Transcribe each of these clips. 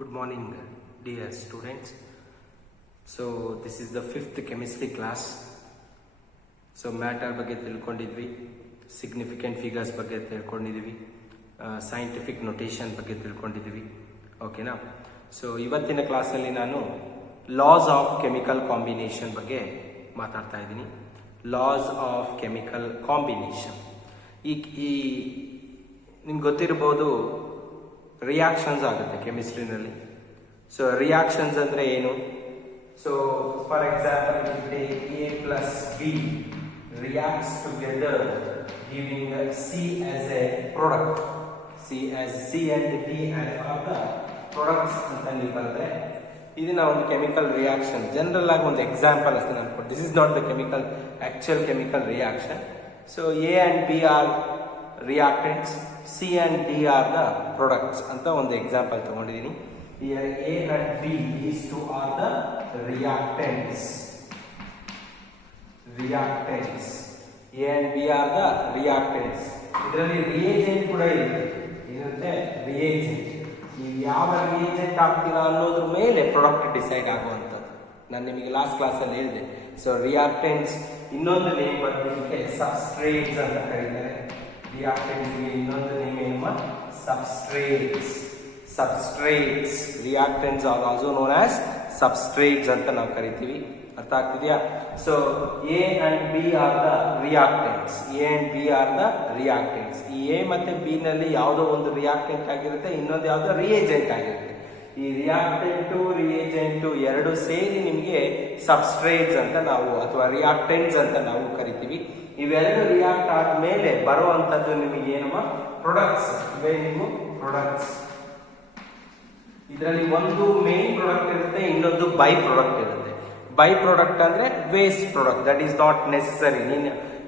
Good morning, dear students. So this is the 5th chemistry class. So matter ಬಗ್ಗೆ ತಿಳ್ಕೊಂಡಿದ್ವಿ, significant figures ಬಗ್ಗೆ ತಿಳ್ಕೊಂಡಿದ್ವಿ, scientific notation ಬಗ್ಗೆ ತಿಳ್ಕೊಂಡಿದ್ವಿ. ಓಕೆನಾ? So ಇವತ್ತಿನ ಕ್ಲಾಸಲ್ಲಿ ನಾನು ಲಾಸ್ ಆಫ್ ಕೆಮಿಕಲ್ ಕಾಂಬಿನೇಷನ್ ಬಗ್ಗೆ ಮಾತಾಡ್ತಾ ಇದ್ದೀನಿ. ಲಾಸ್ ಆಫ್ ಕೆಮಿಕಲ್ ಕಾಂಬಿನೇಷನ್ ಈ ನಿಮ್ಗೆ ಗೊತ್ತಿರ್ಬೋದು, ರಿಯಾಕ್ಷನ್ಸ್ ಆಗುತ್ತೆ ಕೆಮಿಸ್ಟ್ರಿನಲ್ಲಿ. ಸೊ ರಿಯಾಕ್ಷನ್ಸ್ ಅಂದರೆ ಏನು? So for example, A plus B reacts together giving C as a product. C and D are the products ಅಂತ ನೀವು ಬರೆದ್ರೆ ಇದನ್ನ ಒಂದು ಕೆಮಿಕಲ್ ರಿಯಾಕ್ಷನ್. ಜನರಲ್ ಆಗಿ ಒಂದು ಎಕ್ಸಾಂಪಲ್ ಅಷ್ಟೇ ನಾನು ಕೊಡ್ತೀನಿ. This is not the chemical actual chemical reaction. So A and B are reactants, C and D are the products ಅಂತ ಒಂದು ಎಕ್ಸಾಂಪಲ್ ತಗೊಂಡಿದ್ದೀನಿ. Here A and B, these two are the reactants. A and B are the reactants. ಇದರಲ್ಲಿ reagent ಕೂಡ ಇರುತ್ತೆ. Reagent ನೀವು ಯಾವ reagent ಹಾಕ್ತೀರಾ ಅನ್ನೋದ್ರ ಮೇಲೆ ಪ್ರಾಡಕ್ಟ್ ಡಿಸೈಡ್ ಆಗುವಂಥದ್ದು. ನಾನು ನಿಮಗೆ ಲಾಸ್ಟ್ ಕ್ಲಾಸಲ್ಲಿ ಹೇಳಿದೆ. ಸೊ ರಿಯಾಕ್ಟೆಂಟ್ಸ್ ಇನ್ನೊಂದು ನೇಮ್ ಬರೋದಕ್ಕೆ ಸಬ್ಸ್ಟ್ರೇಟ್ಸ್ ಅಂತ ಕರೀತಾರೆ. ರಿಯಾಕ್ಟೆಂಟ್ಸ್ಗೆ ಇನ್ನೊಂದು ನೇಮ್ ಏನಮ್ಮ? Substrates. Reactants are also known as substrates ಅಂತ ನಾವು ಕರಿತೀವಿ. ಅರ್ಥ ಆಗ್ತಿದೆಯಾ? So A and B are the reactants. ಈ A ಮತ್ತೆ B ನಲ್ಲಿ ಯಾವುದೋ ಒಂದು ರಿಯಾಕ್ಟೆಂಟ್ ಆಗಿರುತ್ತೆ, ಇನ್ನೊಂದು ಯಾವುದೋ ರಿಯೇಜೆಂಟ್ ಆಗಿರುತ್ತೆ. ಈ ರಿಯೇಜೆಂಟು ಎರಡು ಸೇರಿ ನಿಮಗೆ ಸಬ್ಸ್ಟ್ರೇಟ್ಸ್ ಅಂತ ನಾವು ಅಥವಾ ರಿಯಾಕ್ಟೆಂಟ್ಸ್ ಅಂತ ನಾವು ಕರಿತೀವಿ. ಇವೆರಡು ರಿಯಾಕ್ಟ್ ಆದ್ಮೇಲೆ ಬರುವಂತದ್ದು ನಿಮಗೆ ಏನಮ್ಮ? ಪ್ರೊಡಕ್ಟ್ಸ್. ಇವೇ ನೀವು ಪ್ರೊಡಕ್ಟ್ಸ್. ಇದರಲ್ಲಿ ಒಂದು ಮೇನ್ ಪ್ರಾಡಕ್ಟ್ ಇರುತ್ತೆ, ಇನ್ನೊಂದು ಬೈ ಪ್ರಾಡಕ್ಟ್ ಇರುತ್ತೆ. ಬೈ ಪ್ರಾಡಕ್ಟ್ ಅಂದ್ರೆ waste product. That is not necessary.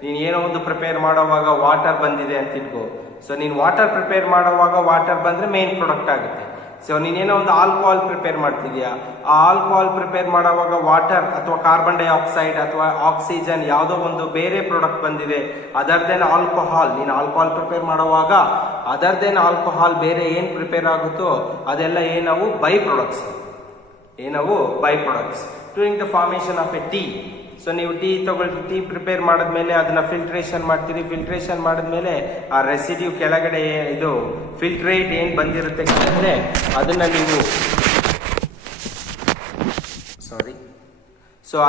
ನೀನು ಏನೋ ಒಂದು ಪ್ರಿಪೇರ್ ಮಾಡುವಾಗ ವಾಟರ್ ಬಂದಿದೆ ಅಂತ ಇಟ್ಕೋ. ಸೊ ನೀನು ವಾಟರ್ ಪ್ರಿಪೇರ್ ಮಾಡುವಾಗ ವಾಟರ್ ಬಂದ್ರೆ ಮೇನ್ ಪ್ರಾಡಕ್ಟ್ ಆಗುತ್ತೆ. ಸೊ ನೀನೇನೋ ಒಂದು ಆಲ್ಕೋಹಾಲ್ ಪ್ರಿಪೇರ್ ಮಾಡ್ತಿದ್ಯಾ, ಆ ಆಲ್ಕೋಹಾಲ್ ಪ್ರಿಪೇರ್ ಮಾಡುವಾಗ ವಾಟರ್ ಅಥವಾ ಕಾರ್ಬನ್ ಡೈಆಕ್ಸೈಡ್ ಅಥವಾ ಆಕ್ಸಿಜನ್ ಯಾವುದೋ ಒಂದು ಬೇರೆ ಪ್ರಾಡಕ್ಟ್ ಬಂದಿದೆ, ಅದರ್ ದೆನ್ ಆಲ್ಕೋಹಾಲ್. ನೀನು ಆಲ್ಕೋಹಾಲ್ ಪ್ರಿಪೇರ್ ಮಾಡುವಾಗ ಅದರ್ ದೆನ್ ಆಲ್ಕೋಹಾಲ್ ಬೇರೆ ಏನು ಪ್ರಿಪೇರ್ ಆಗುತ್ತೋ ಅದೆಲ್ಲ ಏನವು? By products. During the formation of a tea. So ನೀವು ಟೀ ಪ್ರಿಪೇರ್ ಮಾಡಿದ್ಮೇಲೆ ಅದನ್ನ ಫಿಲ್ಟ್ರೇಷನ್ ಮಾಡ್ತೀರಿ. ಫಿಲ್ಟ್ರೇಷನ್ ಮಾಡಿದ್ಮೇಲೆ ಆ ರೆಸಿಡ್ಯೂ ಕೆಳಗಡೆ ಇದು ಫಿಲ್ಟ್ರೇಟ್ ಏನು ಬಂದಿರುತ್ತೆ ಕೆಳಗಡೆ ಅದನ್ನ ನೀವು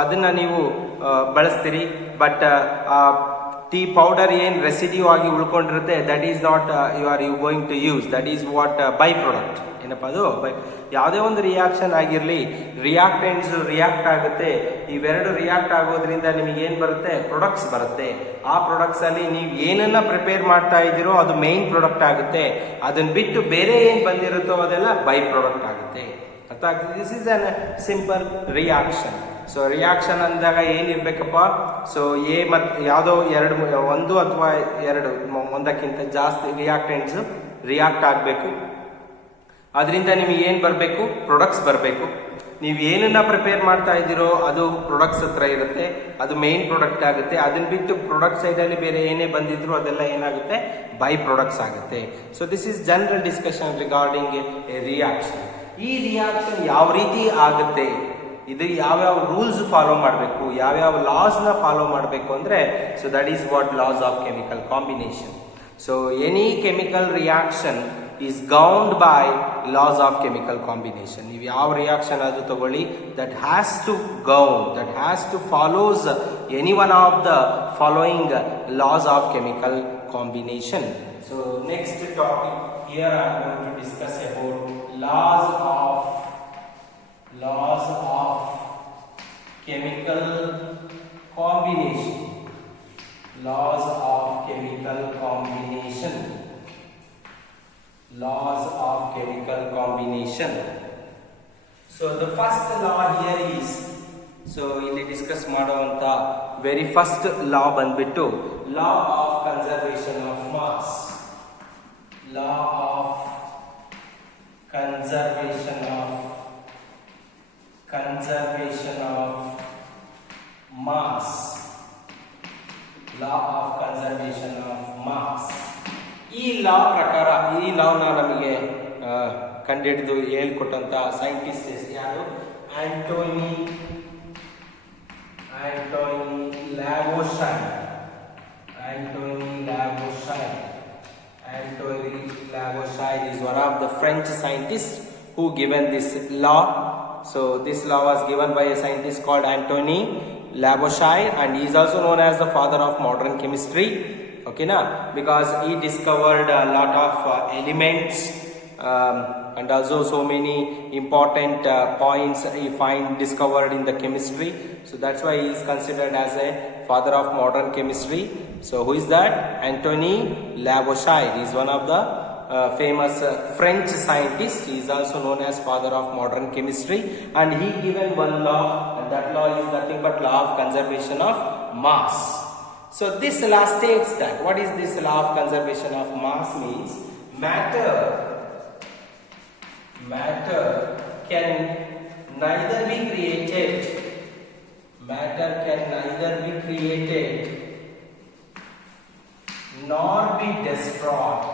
ಅದನ್ನ ನೀವು ಬಳಸ್ತೀರಿ. ಬಟ್ ಟೀ ಪೌಡರ್ ಏನು ರೆಸಿಡ್ಯೂ ಆಗಿ ಉಳ್ಕೊಂಡಿರುತ್ತೆ, that is not you going to use. That is what by product. ಏನಪ್ಪ ಅದು? ಯಾವುದೇ ಒಂದು ರಿಯಾಕ್ಷನ್ ಆಗಿರಲಿ, ರಿಯಾಕ್ಟೆಂಟ್ಸ್ ರಿಯಾಕ್ಟ್ ಆಗುತ್ತೆ. ಇವೆರಡು ರಿಯಾಕ್ಟ್ ಆಗೋದ್ರಿಂದ ನಿಮಗೆ ಏನು ಬರುತ್ತೆ? ಪ್ರೊಡಕ್ಟ್ಸ್ ಬರುತ್ತೆ. ಆ ಪ್ರೊಡಕ್ಟ್ಸ್ ಅಲ್ಲಿ ನೀವು ಏನನ್ನ ಪ್ರಿಪೇರ್ ಮಾಡ್ತಾ ಇದ್ದೀರೋ ಅದು ಮೇನ್ ಪ್ರಾಡಕ್ಟ್ ಆಗುತ್ತೆ. ಅದನ್ನ ಬಿಟ್ಟು ಬೇರೆ ಏನು ಬಂದಿರುತ್ತೋ ಅದೆಲ್ಲ ಬೈ ಪ್ರಾಡಕ್ಟ್ ಆಗುತ್ತೆ. ಅರ್ಥ ಆಗ್ತದೆ? This is an simple reaction. So reaction ಅಂದಾಗ ಏನಿರ್ಬೇಕಪ್ಪ? ಸೊ ಎ ಮತ್ತು ಯಾವುದೋ ಒಂದು ಅಥವಾ ಎರಡು ಒಂದಕ್ಕಿಂತ ಜಾಸ್ತಿ ರಿಯಾಕ್ಟೆಂಟ್ಸ್ ರಿಯಾಕ್ಟ್ ಆಗಬೇಕು. ಅದರಿಂದ ನಿಮಗೆ ಏನು ಬರಬೇಕು? ಪ್ರೊಡಕ್ಟ್ಸ್ ಬರಬೇಕು. ನೀವು ಏನನ್ನ ಪ್ರಿಪೇರ್ ಮಾಡ್ತಾ ಇದ್ದೀರೋ ಅದು ಪ್ರೊಡಕ್ಟ್ಸ್ ಹತ್ರ ಇರುತ್ತೆ, ಅದು ಮೇನ್ ಪ್ರಾಡಕ್ಟ್ ಆಗುತ್ತೆ. ಅದನ್ನ ಬಿಟ್ಟು ಪ್ರಾಡಕ್ಟ್ ಸೈಡಲ್ಲಿ ಬೇರೆ ಏನೇ ಬಂದಿದ್ರು ಅದೆಲ್ಲ ಏನಾಗುತ್ತೆ? ಬೈ ಪ್ರಾಡಕ್ಟ್ಸ್ ಆಗುತ್ತೆ. So this is general discussion regarding A reaction. ಈ ರಿಯಾಕ್ಷನ್ ಯಾವ ರೀತಿ ಆಗುತ್ತೆ, ಇದು ಯಾವ್ಯಾವ ರೂಲ್ಸ್ ಫಾಲೋ ಮಾಡಬೇಕು, ಯಾವ್ಯಾವ ಲಾಸ್ನ ಫಾಲೋ ಮಾಡಬೇಕು ಅಂದರೆ, so that is what loss of chemical combination. So any chemical reaction is governed by laws of chemical combination. ನೀವು ಯಾವ ರಿಯಾಕ್ಷನ್ ಅದು ತಗೊಳ್ಳಿ, that has to follows any one of the following laws of chemical combination. So next topic here I am going to discuss about laws of chemical combination. Laws of chemical combination. So the first law here is, so ಇಲ್ಲಿ discuss ಮಾಡುವಂತ very first law ಬಂದ್ಬಿಟ್ಟು law of conservation of mass. ಈ law ಪ್ರಕಾರ, ಈ ಲಾನ ನಮಗೆ ಕಂಡುಹಿಡಿದು ಹೇಳ್ಕೊಟ್ಟಂತ scientist ಯಾರು? Antony ಲ್ಯಾವೋಶೈರ್. Antoine Lavoisier is one of the French scientists who given this law. So this law was given by a scientist called Antoine Lavoisier, and he is also known as the father of modern chemistry. Okay, na? Because he discovered a lot of elements and also so many important points he discovered in the chemistry. So that's why he is considered as a father of modern chemistry. So who is that? Antoine Lavoisier is one of the famous French scientist. He is also known as father of modern chemistry, and he given one law, and that law is nothing but law of conservation of mass. So this law states that, what is this law of conservation of mass? Means matter can neither be created nor be destroyed.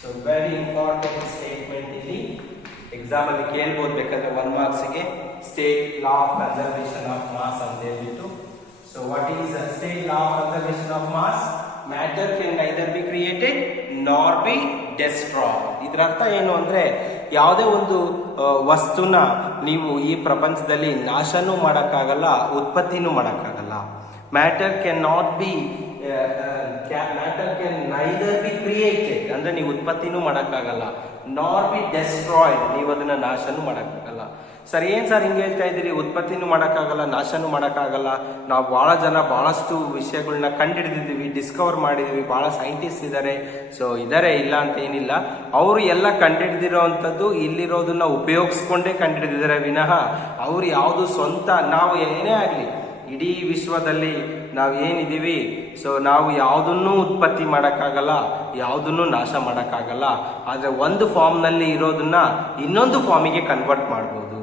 So very important statement ಇಲ್ಲಿ exam ಅಲ್ಲಿ ಕೇಳಬಹುದು, ಬೇಕಾದ್ರೆ 1 marks ಗೆ state law of conservation of mass ಅಂತ ಹೇಳ್ಬಿಟ್ಟು. So what is state law of conservation of mass? Matter can neither be created nor be destroyed. ಇದರ ಅರ್ಥ ಏನು ಅಂದ್ರೆ, ಯಾವುದೇ ಒಂದು ವಸ್ತುನ ನೀವು ಈ ಪ್ರಪಂಚದಲ್ಲಿ ನಾಶನೂ ಮಾಡೋಕ್ಕಾಗಲ್ಲ, ಉತ್ಪತ್ತಿನೂ ಮಾಡೋಕ್ಕಾಗಲ್ಲ. Matter can neither be created ಅಂದ್ರೆ ನೀವು ಉತ್ಪತ್ತಿನೂ ಮಾಡೋಕ್ಕಾಗಲ್ಲ, ನಾರ್ ಬಿ ಡೆಸ್ಟ್ರಾಯ್ಡ್ ನೀವು ಅದನ್ನ ನಾಶನೂ ಮಾಡೋಕ್ಕಾಗಲ್ಲ. ಸರ್ ಏನ್ ಸರ್ ಹಿಂಗೆ ಹೇಳ್ತಾ ಇದ್ದೀರಿ, ಉತ್ಪತ್ತಿನೂ ಮಾಡೋಕ್ಕಾಗಲ್ಲ, ನಾಶನೂ ಮಾಡೋಕ್ಕಾಗಲ್ಲ? ನಾವು ಬಹಳಷ್ಟು ವಿಷಯಗಳನ್ನ ಕಂಡುಹಿಡಿದಿದ್ದೀವಿ, ಡಿಸ್ಕವರ್ ಮಾಡಿದೀವಿ, ಬಹಳ ಸೈಂಟಿಸ್ಟ್ ಇದ್ದಾರೆ. ಸೊ ಇದಾರೆ, ಇಲ್ಲ ಅಂತ ಏನಿಲ್ಲ. ಅವರು ಎಲ್ಲ ಕಂಡುಹಿಡಿದಿರೋ ಅಂಥದ್ದು ಇಲ್ಲಿರೋದನ್ನ ಉಪಯೋಗಿಸ್ಕೊಂಡೇ ಕಂಡುಹಿಡಿದಿದ್ದಾರೆ ವಿನಃ ಅವ್ರು ಯಾವುದು ಸ್ವಂತ, ನಾವು ಏನೇ ಆಗಲಿ ಇಡೀ ವಿಶ್ವದಲ್ಲಿ ನಾವು ಏನಿದ್ದೀವಿ, ಸೊ ನಾವು ಯಾವುದನ್ನೂ ಉತ್ಪತ್ತಿ ಮಾಡೋಕ್ಕಾಗಲ್ಲ, ಯಾವುದನ್ನೂ ನಾಶ ಮಾಡೋಕ್ಕಾಗಲ್ಲ. ಆದರೆ ಒಂದು ಫಾರ್ಮ್ನಲ್ಲಿ ಇರೋದನ್ನ ಇನ್ನೊಂದು ಫಾರ್ಮಿಗೆ ಕನ್ವರ್ಟ್ ಮಾಡ್ಬೋದು,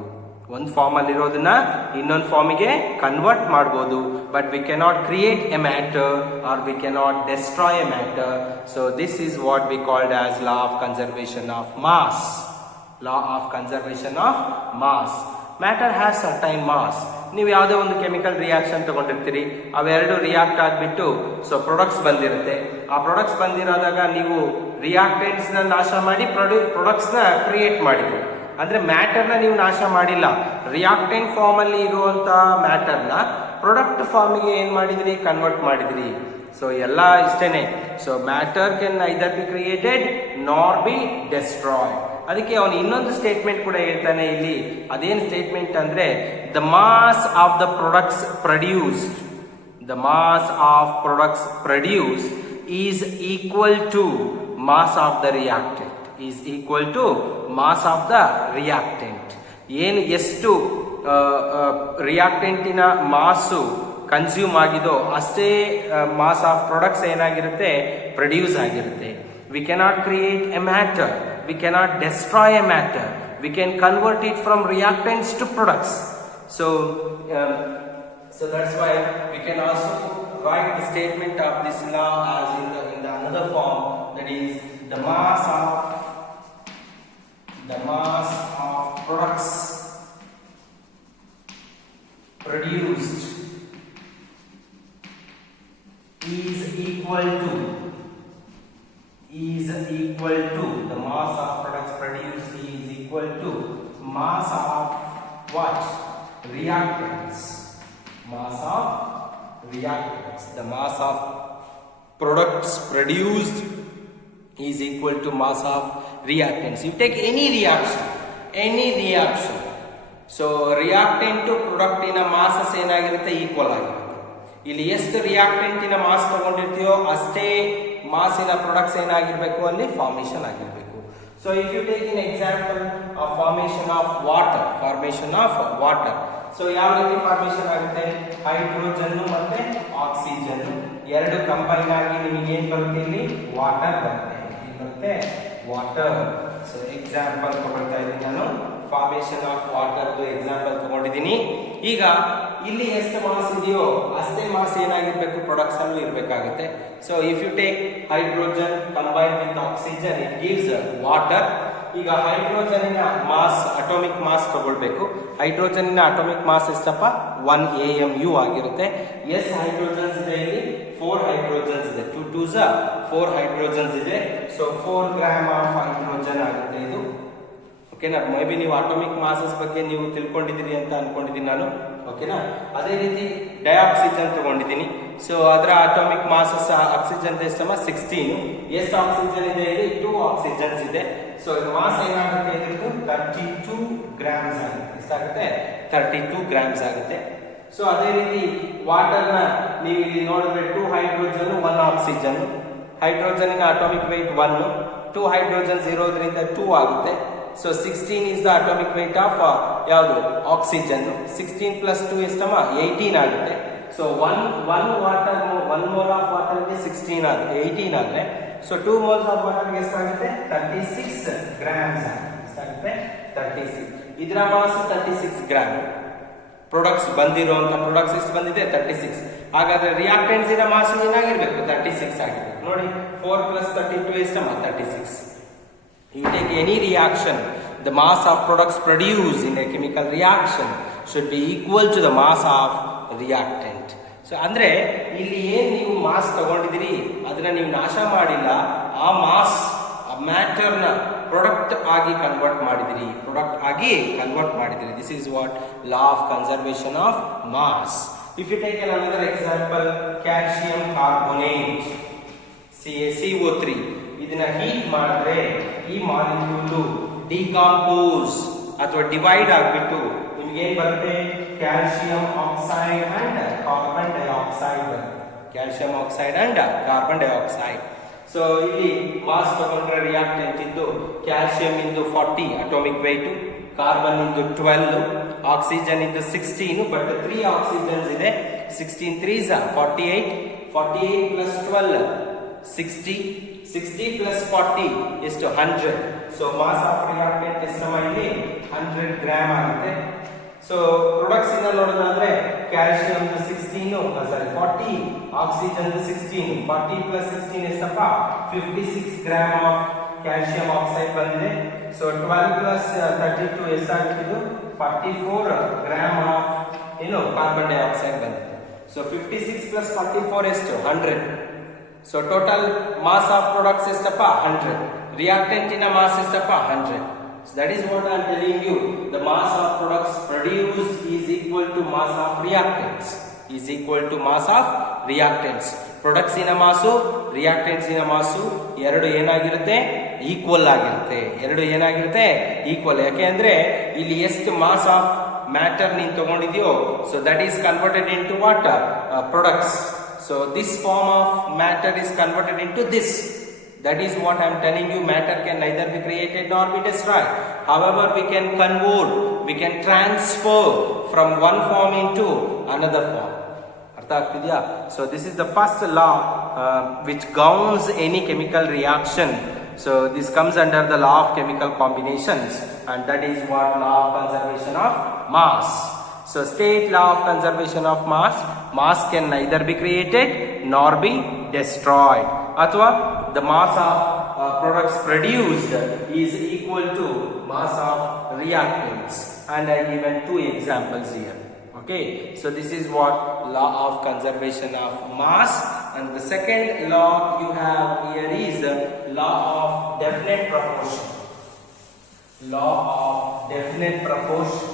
ಒಂದು ಫಾರ್ಮಲ್ಲಿ ಇರೋದನ್ನ ಇನ್ನೊಂದು ಫಾರ್ಮಿಗೆ ಕನ್ವರ್ಟ್ ಮಾಡ್ಬೋದು. But we cannot create a matter or we cannot destroy a matter. So this is what we called as law of conservation of mass. Law of conservation of mass. Matter has certain mass. ನೀವು ಯಾವುದೇ ಒಂದು chemical reaction ತಗೊಂಡಿರ್ತೀರಿ, ಅವೆರಡು react ಆಗಿಬಿಟ್ಟು so products ಬಂದಿರುತ್ತೆ. ಆ products ಬಂದಿರೋದಾಗ ನೀವು reactants ನ ನಾಶ ಮಾಡಿ ಪ್ರೊಡಕ್ಟ್ಸ್ ನ ಕ್ರಿಯೇಟ್ ಮಾಡಿದ್ರಿ. ಅಂದ್ರೆ ಮ್ಯಾಟರ್ನ ನೀವು ನಾಶ ಮಾಡಿಲ್ಲ, ರಿಯಾಕ್ಟೆಂಟ್ ಫಾರ್ಮ್ ಅಲ್ಲಿ ಇರುವಂತ ಮ್ಯಾಟರ್ನ ಪ್ರೊಡಕ್ಟ್ ಫಾರ್ಮಿಗೆ ಏನ್ ಮಾಡಿದ್ರಿ, ಕನ್ವರ್ಟ್ ಮಾಡಿದ್ರಿ. ಸೊ ಎಲ್ಲ ಇಷ್ಟೇನೆ. So matter can neither be created nor be destroyed. ಅದಕ್ಕೆ ಅವನು ಇನ್ನೊಂದು ಸ್ಟೇಟ್ಮೆಂಟ್ ಕೂಡ ಹೇಳ್ತಾನೆ ಇಲ್ಲಿ. ಅದೇನು ಸ್ಟೇಟ್ಮೆಂಟ್ ಅಂದ್ರೆ, the mass of the products produced is equal to mass of the reactant. ಏನು ಎಷ್ಟು ರಿಯಾಕ್ಟೆಂಟಿನ ಮಾಸು ಕನ್ಸ್ಯೂಮ್ ಆಗಿದೋ ಅಷ್ಟೇ ಮಾಸ್ ಆಫ್ ಪ್ರೊಡಕ್ಟ್ಸ್ ಏನಾಗಿರುತ್ತೆ, ಪ್ರೊಡ್ಯೂಸ್ ಆಗಿರುತ್ತೆ. We cannot create a matter, we cannot destroy a matter, we can convert it from reactants to products. So that's why we can also write the statement of this law as in the another form, that is the mass of products produced is equal to the mass of products produced is equal to mass of what? Reactants. The mass of products produced is equal to mass of reactants. You take any reaction. So reactant to product in a masses ಏನಾಗಿರುತ್ತೆ, equal ಆಗಿರುತ್ತೆ. ಇಲ್ಲಿ ಎಷ್ಟು ರಿಯಾಕ್ಟೆಂಟಿನ mass ತಗೊಂಡಿರ್ತೀಯೋ ಅಷ್ಟೇ ಮಾಸಿನ products ಏನಾಗಿರ್ಬೇಕು, ಅಲ್ಲಿ formation ಆಗಿರ್ಬೇಕು. So if you take in example of formation of water. So ಯಾವ ರೀತಿ ಫಾರ್ಮೇಶನ್ ಆಗುತ್ತೆ, ಹೈಡ್ರೋಜನ್ ಮತ್ತೆ ಆಕ್ಸಿಜನ್ ಎರಡು ಕಂಬೈನ್ ಆಗಿ ನಿಮಗೆ ಏನ್ ಬರುತ್ತೆ, ಇಲ್ಲಿ ವಾಟರ್ ಬರುತ್ತೆ. ಸೊ ಎಕ್ಸಾಂಪಲ್ ತಗೊಳ್ತಾ ಇದ್ದೀನಿ ನಾನು, ಫಾರ್ಮೇಶನ್ ಆಫ್ ವಾಟರ್ ಎಕ್ಸಾಂಪಲ್ ತಗೊಂಡಿದ್ದೀನಿ. ಈಗ ಇಲ್ಲಿ ಎಷ್ಟು ಮಾಸ್ ಇದೆಯೋ ಅಷ್ಟೇ ಮಾಸ್ ಏನಾಗಿರ್ಬೇಕು ಪ್ರಾಡಕ್ಟ್ಸ್ ಅಲ್ಲೂ ಇರಬೇಕಾಗುತ್ತೆ. So if you take hydrogen combine with oxygen it gives water. ಈಗ ಹೈಡ್ರೋಜನಿನ ಮಾಸ್ ಅಟೋಮಿಕ್ ಮಾಸ್ ತಗೊಳ್ಬೇಕು. ಹೈಡ್ರೋಜನಿನ ಅಟೋಮಿಕ್ ಮಾಸ್ ಎಷ್ಟಪ್ಪ 1 AMU ಆಗಿರುತ್ತೆ. ಎಸ್ ಹೈಡ್ರೋಜನ್ಸ್ ಇದೆ ಇಲ್ಲಿ 4 ಹೈಡ್ರೋಜನ್ಸ್ ಇದೆ. 2 2s 4 ಹೈಡ್ರೋಜನ್ಸ್ ಇದೆ. ಸೊ 4 ಗ್ರಾಮ್ ಆಫ್ ಹೈಡ್ರೋಜನ್ ಆಗುತ್ತೆ ಇದು. ಓಕೆನಾ? ಮೇ ಬಿ ನೀವು ಅಟೋಮಿಕ್ ಮಾಸಸ್ ಬಗ್ಗೆ ನೀವು ತಿಳ್ಕೊಂಡಿದ್ದೀರಿ ಅಂತ ಅನ್ಕೊಂಡಿದ್ದೀನಿ ನಾನು. ಓಕೆನಾ? ಅದೇ ರೀತಿ ಡೈಆಕ್ಸಿಜನ್ ತಗೊಂಡಿದ್ದೀನಿ. ಸೊ ಅದರ ಅಟೋಮಿಕ್ ಮಾಸಸ್ ಆಕ್ಸಿಜನ್ ಎಷ್ಟಮ್ಮ 16. ಎಷ್ಟು ಆಕ್ಸಿಜನ್ ಇದೆ ಇಲ್ಲಿ 2 ಆಕ್ಸಿಜನ್ಸ್ ಇದೆ. ಸೊ ಮಾಸ್ ಏನಾಗುತ್ತೆ ಇದ್ರದ್ದು 32 ಗ್ರಾಮ್ಸ್ ಆಗುತ್ತೆ. ಎಷ್ಟಾಗುತ್ತೆ 32 ಗ್ರಾಮ್ಸ್ ಆಗುತ್ತೆ. ಸೊ ಅದೇ ರೀತಿ ವಾಟರ್ ನ ನೀವು ಇಲ್ಲಿ ನೋಡಿದ್ರೆ 2 hydrogen 1 oxygen. Hydrogen atomic weight 1, 2 ಹೈಡ್ರೋಜನ್ಸ್ ಇರೋದ್ರಿಂದ 2 ಆಗುತ್ತೆ. So 16 is the atomic weight of ಯಾವುದು ಆಕ್ಸಿಜನ್. 16 plus 2 ಎಷ್ಟಮ್ಮ 18 ಆಗುತ್ತೆ. ಸೊ 1 mole of water ಗೆ 16 ಆಗುತ್ತೆ 18 ಆಗುತ್ತೆ. ಸೊ 2 moles of water ಗೆ ಎಷ್ಟಾಗುತ್ತೆ 36 ಗ್ರಾಮ್ಸ್ ಆಗುತ್ತೆ. ಎಷ್ಟಾಗುತ್ತೆ 36. ಇದರ ಮಾಸ್ 36 ಗ್ರಾಮ್. ಪ್ರಾಡಕ್ಟ್ಸ್ ಬಂದಿರುವಂತ ಪ್ರಾಡಕ್ಟ್ಸ್ ಎಷ್ಟು ಬಂದಿದೆ 36. ಹಾಗಾದ್ರೆ ರಿಯಾಕ್ಟೆಂಟ್ಸ್ ಇನ ಮಾಸ್ ಏನಾಗಿರ್ಬೇಕು 36 ಆಗಿದೆ. ನೋಡಿ 4 plus 32 ಎಷ್ಟಮ್ಮ 36. You take any reaction, the mass of products produced in a chemical reaction should be equal to the mass of reactant. So ಅಂದ್ರೆ ಇಲ್ಲಿ ಏನ್ ನೀವು ಮಾಸ್ ತಗೊಂಡಿದ್ದೀರಿ ಅದನ್ನ ನೀವು ನಾಶ ಮಾಡಿಲ್ಲ, ಆ ಮಾಸ್ ಮ್ಯಾಟರ್ ನ ಪ್ರಾಡಕ್ಟ್ ಆಗಿ ಕನ್ವರ್ಟ್ ಮಾಡಿದಿರಿ. This is what law of conservation of mass. If you take another example, calcium carbonate CaCO3, ಇದನ್ನ ಹೀಟ್ ಮಾಡಿದ್ರೆ ಈ ಮಾಲಿಕ್ಯೂಲ್ ಡಿಕಂಪೋಸ್ ಅಥವಾ ಡಿವೈಡ್ ಆಗಿಬಿಟ್ಟು ನಿಮ್ಗೆ ಏನ್ ಬರುತ್ತೆ calcium oxide and carbon dioxide. So ಇಲ್ಲಿ ಮಾಸ್ ತಗೊಂಡ್ರೆ ರಿಯಾಕ್ಟೆಂಟ್ ಇಂದು ಕ್ಯಾಲ್ಸಿಯಂ ಇಂದು 40 ಅಟೋಮಿಕ್ weight, ಕಾರ್ಬನ್ ಇಂದು 12, ಆಕ್ಸಿಜನ್ ಇಂದು 16. ಬಟ್ 3 ಆಕ್ಸಿಜನ್ಸ್ ಇದೆ. 16 3s 48 plus 12 60 plus 40 ಎಷ್ಟು 100. ಸೊ ಮಾಸ್ ಆಫ್ ರಿಯಾಕ್ಟೆಂಟ್ ಎಷ್ಟಮ್ಮ ಇಲ್ಲಿ 100 ಗ್ರಾಮ್ ಆಗುತ್ತೆ. ಸೊ ಪ್ರೊಡಕ್ಟ್ಸ್ ಇಂದ ನೋಡೋದಾದ್ರೆ ಕ್ಯಾಲ್ಸಿಯಂ 40, ಆಕ್ಸಿಜನ್ 16, 40 plus 16 ಎಷ್ಟಪ್ಪ 56 ಗ್ರಾಮ್ ಆಫ್ ಕ್ಯಾಲ್ಸಿಯಂ ಆಕ್ಸೈಡ್ ಬಂದಿದೆ. ಸೊ 12 plus 32 ಎಷ್ಟಾಗುತ್ತೆ 44 ಗ್ರಾಮ್ ಆಫ್ ಕಾರ್ಬನ್ ಡೈಆಕ್ಸೈಡ್ ಬಂದಿದೆ. ಸೊ 56 plus 44 ಎಷ್ಟು 100. So total mass of products is 100. Reactant in a mass is 100. So that is what I am telling you. The mass of products produced is equal to mass of reactants. Products in a mass, reactants in a mass, ಎರಡು ಏನಾಗಿರುತ್ತೆ equal ಆಗಿರುತ್ತೆ. Equal. ಯಾಕೆ ಅಂದ್ರೆ ಇಲ್ಲಿ ಎಷ್ಟು mass of matter ನೀನು ತಗೊಂಡಿದ್ಯೋ so that is converted into what products. So this form of matter is converted into this. That is what I am telling you. Matter can neither be created nor be destroyed. However, we can convert, we can transfer from one form into another form. Artha agtidya? So this is the first law which governs any chemical reaction. So this comes under the law of chemical combinations, and that is what law of conservation of mass. So state law of conservation of mass can neither be created nor be destroyed. Athwa the mass of products produced is equal to mass of reactants, and I given 2 examples here. Okay, so this is what law of conservation of mass. And the second law you have here is law of definite proportion. Law of definite proportion.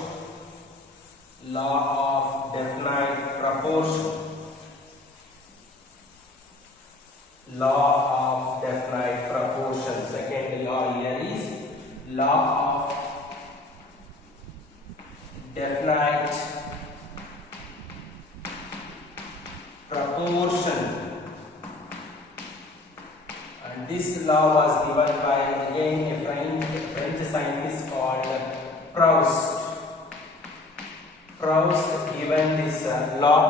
Second law here is law of definite proportion. And this law was given by again a French scientist called Proust. Given this law,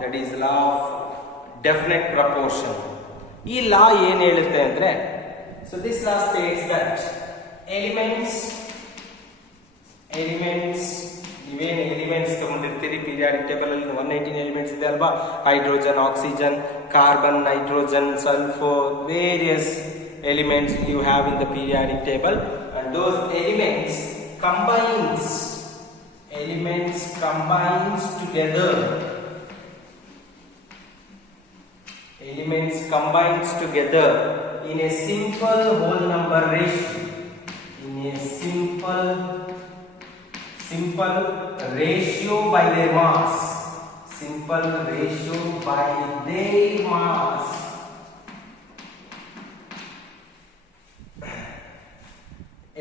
that is law of definite proportion. ಈ ಲಾ ಏನು ಹೇಳುತ್ತೆ ಅಂದ್ರೆ, so this law states that elements ಇವೇನು elements ತಗೊಂಡಿರ್ತೀರಿ periodic table ಅಲ್ಲಿ 118 elements ಇದೆ ಅಲ್ವಾ, hydrogen, oxygen, carbon, nitrogen, sulphur, various elements you have in the periodic table, and those elements combines together, elements combines together in a simple whole number ratio, in a simple ratio by their mass, simple ratio by their mass.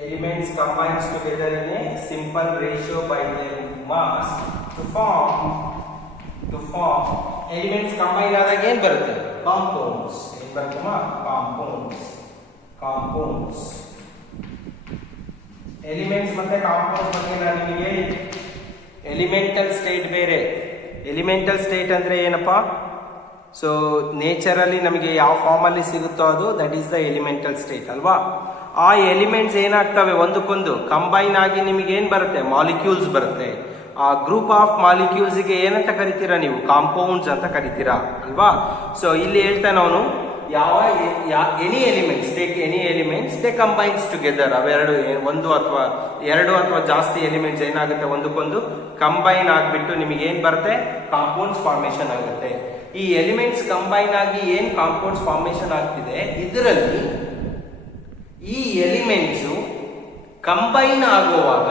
Elements combines together in a simple ratio by their mass to form elements combine ಆದಾಗ ಏನು ಬರುತ್ತೆ? compounds. ಏನು ಬರುತ್ತಮ್ಮ? compounds. Elements ಮತ್ತೆ compounds ಬಗ್ಗೆ ನಾನು ನಿಮಗೆ elemental state ಬೇರೆ. Elemental state ಅಂದ್ರೆ ಏನಪ್ಪಾ? ಸೊ ನೇಚರಲ್ಲಿ ನಮಗೆ ಯಾವ ಫಾರ್ಮ್ ಅಲ್ಲಿ ಸಿಗುತ್ತೋ ಅದು that is the elemental state ಅಲ್ವಾ. ಆ ಎಲಿಮೆಂಟ್ಸ್ ಏನಾಗ್ತವೆ ಒಂದಕ್ಕೊಂದು ಕಂಬೈನ್ ಆಗಿ ನಿಮಗೆ ಏನ್ ಬರುತ್ತೆ? ಮಾಲಿಕ್ಯೂಲ್ಸ್ ಬರುತ್ತೆ. ಆ ಗ್ರೂಪ್ ಆಫ್ ಮಾಲಿಕ್ಯೂಲ್ಸ್ ಗೆ ಏನಂತ ಕರಿತೀರಾ ನೀವು? ಕಾಂಪೌಂಡ್ಸ್ ಅಂತ ಕರಿತೀರಾ ಅಲ್ವಾ. ಸೊ ಇಲ್ಲಿ ಹೇಳ್ತಾನೆ ಅವನು any elements, take any elements, they combines together. ಅವೆರಡು ಒಂದು ಅಥವಾ ಎರಡು ಅಥವಾ ಜಾಸ್ತಿ ಎಲಿಮೆಂಟ್ಸ್ ಏನಾಗುತ್ತೆ ಒಂದಕ್ಕೊಂದು ಕಂಬೈನ್ ಆಗ್ಬಿಟ್ಟು ನಿಮಗೆ ಏನ್ ಬರುತ್ತೆ? ಕಾಂಪೌಂಡ್ಸ್ ಫಾರ್ಮೇಶನ್ ಆಗುತ್ತೆ. ಈ ಎಲಿಮೆಂಟ್ಸ್ ಕಂಬೈನ್ ಆಗಿ ಏನ್ ಕಾಂಪೌಂಡ್ಸ್ ಫಾರ್ಮೇಶನ್ ಆಗ್ತಿದೆ, ಇದರಲ್ಲಿ ಈ ಎಲಿಮೆಂಟ್ಸ್ ಕಂಬೈನ್ ಆಗುವಾಗ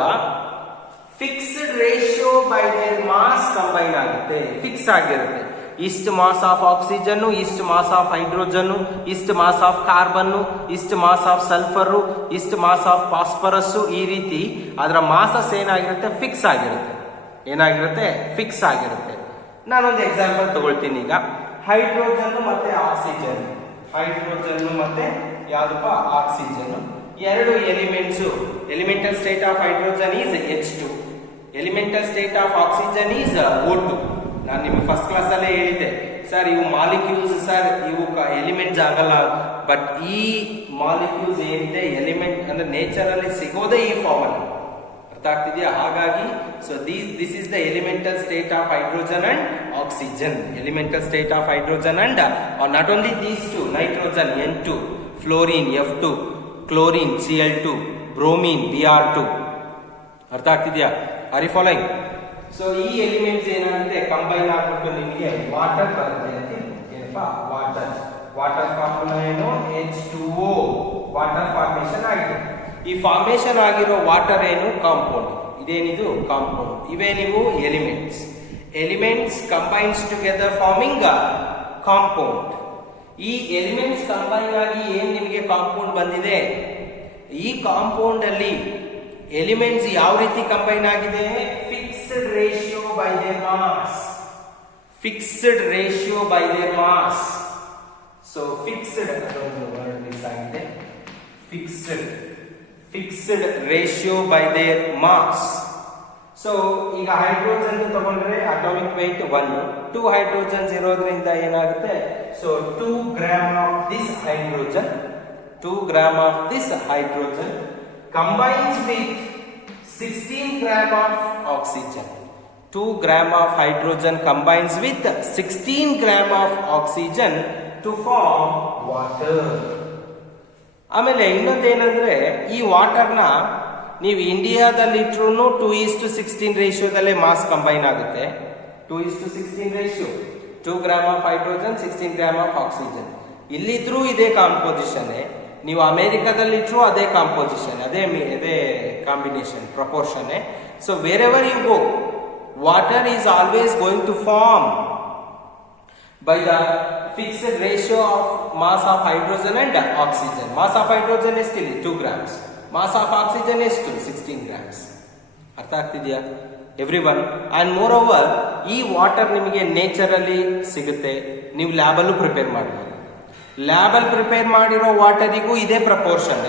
fixed ratio by their mass combine ಆಗುತ್ತೆ, ಫಿಕ್ಸ್ ಆಗಿರುತ್ತೆ. ಇಷ್ಟು ಮಾಸ್ ಆಫ್ ಆಕ್ಸಿಜನ್, ಇಷ್ಟು ಮಾಸ್ ಆಫ್ ಹೈಡ್ರೋಜನ್, ಇಷ್ಟು ಮಾಸ್ ಆಫ್ ಕಾರ್ಬನ್, ಇಷ್ಟು ಮಾಸ್ ಆಫ್ ಸಲ್ಫರ್, ಇಷ್ಟು ಮಾಸ್ ಆಫ್ ಫಾಸ್ಫರಸ್, ಈ ರೀತಿ ಅದರ ಮಾಸಸ್ ಏನಾಗಿರುತ್ತೆ? ಫಿಕ್ಸ್ ಆಗಿರುತ್ತೆ. ಏನಾಗಿರುತ್ತೆ? ಫಿಕ್ಸ್ ಆಗಿರುತ್ತೆ. ನಾನೊಂದು ಎಕ್ಸಾಂಪಲ್ ತಗೊಳ್ತೀನಿ. ಈಗ ಹೈಡ್ರೋಜನ್ ಮತ್ತೆ ಆಕ್ಸಿಜನ್, ಹೈಡ್ರೋಜನ್ ಮತ್ತೆ ಯಾವ್ದಪ್ಪ? ಆಕ್ಸಿಜನ್. ಎರಡು elements. Elemental state of hydrogen is H2, elemental state of oxygen is O2. ನಾನು ನಿಮಗೆ ಫಸ್ಟ್ ಕ್ಲಾಸ್ ಅಲ್ಲೇ ಹೇಳಿದ್ದೆ, ಸರ್ ಇವು ಮಾಲಿಕ್ಯೂಲ್ಸ್ ಸರ್, ಇವು ಎಲಿಮೆಂಟ್ಸ್ ಆಗಲ್ಲ. ಬಟ್ ಈ ಮಾಲಿಕ್ಯೂಲ್ಸ್ ಏನಿದೆ ಎಲಿಮೆಂಟ್ ಅಂದ್ರೆ ನೇಚರ್ ಅಲ್ಲಿ ಸಿಗೋದೇ ಈ ಫಾರ್ಮ್ ಅಲ್ಲಿ. ಅರ್ಥ ಆಗ್ತಿದೆಯಾ? ಹಾಗಾಗಿ so this is the elemental state of hydrogen and oxygen. Elemental state of hydrogen and not only these two, nitrogen N2, fluorine F2, chlorine Cl2, bromine Br2. ಅರ್ಥ ಆಗ್ತಿದ್ಯಾ? Are you following? ಸೊ ಈ elements ಏನಾಗುತ್ತೆ? Combine ಆಗ್ಬಿಟ್ಟು ನಿಮಗೆ water ಬರುತ್ತೆ. ಏನಪ್ಪಾ? Water formula ಏನು? H2O. Water formation ಆಗಿದೆ. ಈ ಫಾರ್ಮೇಶನ್ ಆಗಿರೋ ವಾಟರ್ ಏನು? ಕಾಂಪೌಂಡ್. ಇದೇನಿದು? ಕಾಂಪೌಂಡ್. ಇವೇ ನೀವು elements combines together farming compound. ಈ ಎಲಿಮೆಂಟ್ಸ್ ಕಂಬೈನ್ ಆಗಿ ಏನ್ ನಿಮಗೆ ಕಾಂಪೌಂಡ್ ಬಂದಿದೆ, ಈ ಕಾಂಪೌಂಡ್ ಅಲ್ಲಿ ಎಲಿಮೆಂಟ್ಸ್ ಯಾವ ರೀತಿ ಕಂಬೈನ್ ಆಗಿದೆ? Fixed ratio by their mass. Fixed ratio by their mass. So fixed ಆಗಿದೆ. Fixed ratio by their mass. So ಈಗ ಹೈಡ್ರೋಜನ್ ತಗೊಂಡ್ರೆ ಅಟಾಮಿಕ್ weight 1, 2 ಹೈಡ್ರೋಜನ್ಸ್ ಇರೋದ್ರಿಂದ ಏನಾಗುತ್ತೆ? So 2 gram of this hydrogen combines with 16 gram of oxygen. 2 gram of hydrogen combines with 16 gram of oxygen to form water. ಆಮೇಲೆ ಇನ್ನೊಂದೇನಂದ್ರೆ ಈ ವಾಟರ್ನ ನೀವು ಇಂಡಿಯಾದಲ್ಲಿ ಇಟ್ರು 2:16 ರೇಷಿಯೋದಲ್ಲೇ ಮಾಸ್ ಕಂಬೈನ್ ಆಗುತ್ತೆ. 2:16 ratio, 2 gram of hydrogen, 16 gram of oxygen. ಇಲ್ಲಿದ್ರೂ ಇದೇ ಕಾಂಪೋಸಿಷನ್. ನೀವು ಅಮೆರಿಕಾದಲ್ಲಿ ಇಟ್ರು ಅದೇ ಕಾಂಪೋಸಿಷನ್, ಅದೇ combination, proportion. So wherever you go, water is always going to form by the fixed ratio of mass of hydrogen and oxygen. Mass of hydrogen is still 2 grams. Mass of oxygen is still 16 grams. ಅರ್ಥ ಆಗ್ತಿದೆಯಾ everyone? And more over ಈ water ನಿಮಗೆ ನೇಚರಲ್ಲಿ ಸಿಗುತ್ತೆ. ನೀವು ಲ್ಯಾಬಲ್ಲೂ prepare ಮಾಡಬಹುದು. ಲ್ಯಾಬಲ್ಲಿ prepare ಮಾಡಿರೋ ವಾಟರಿಗೂ ಇದೇ proportion,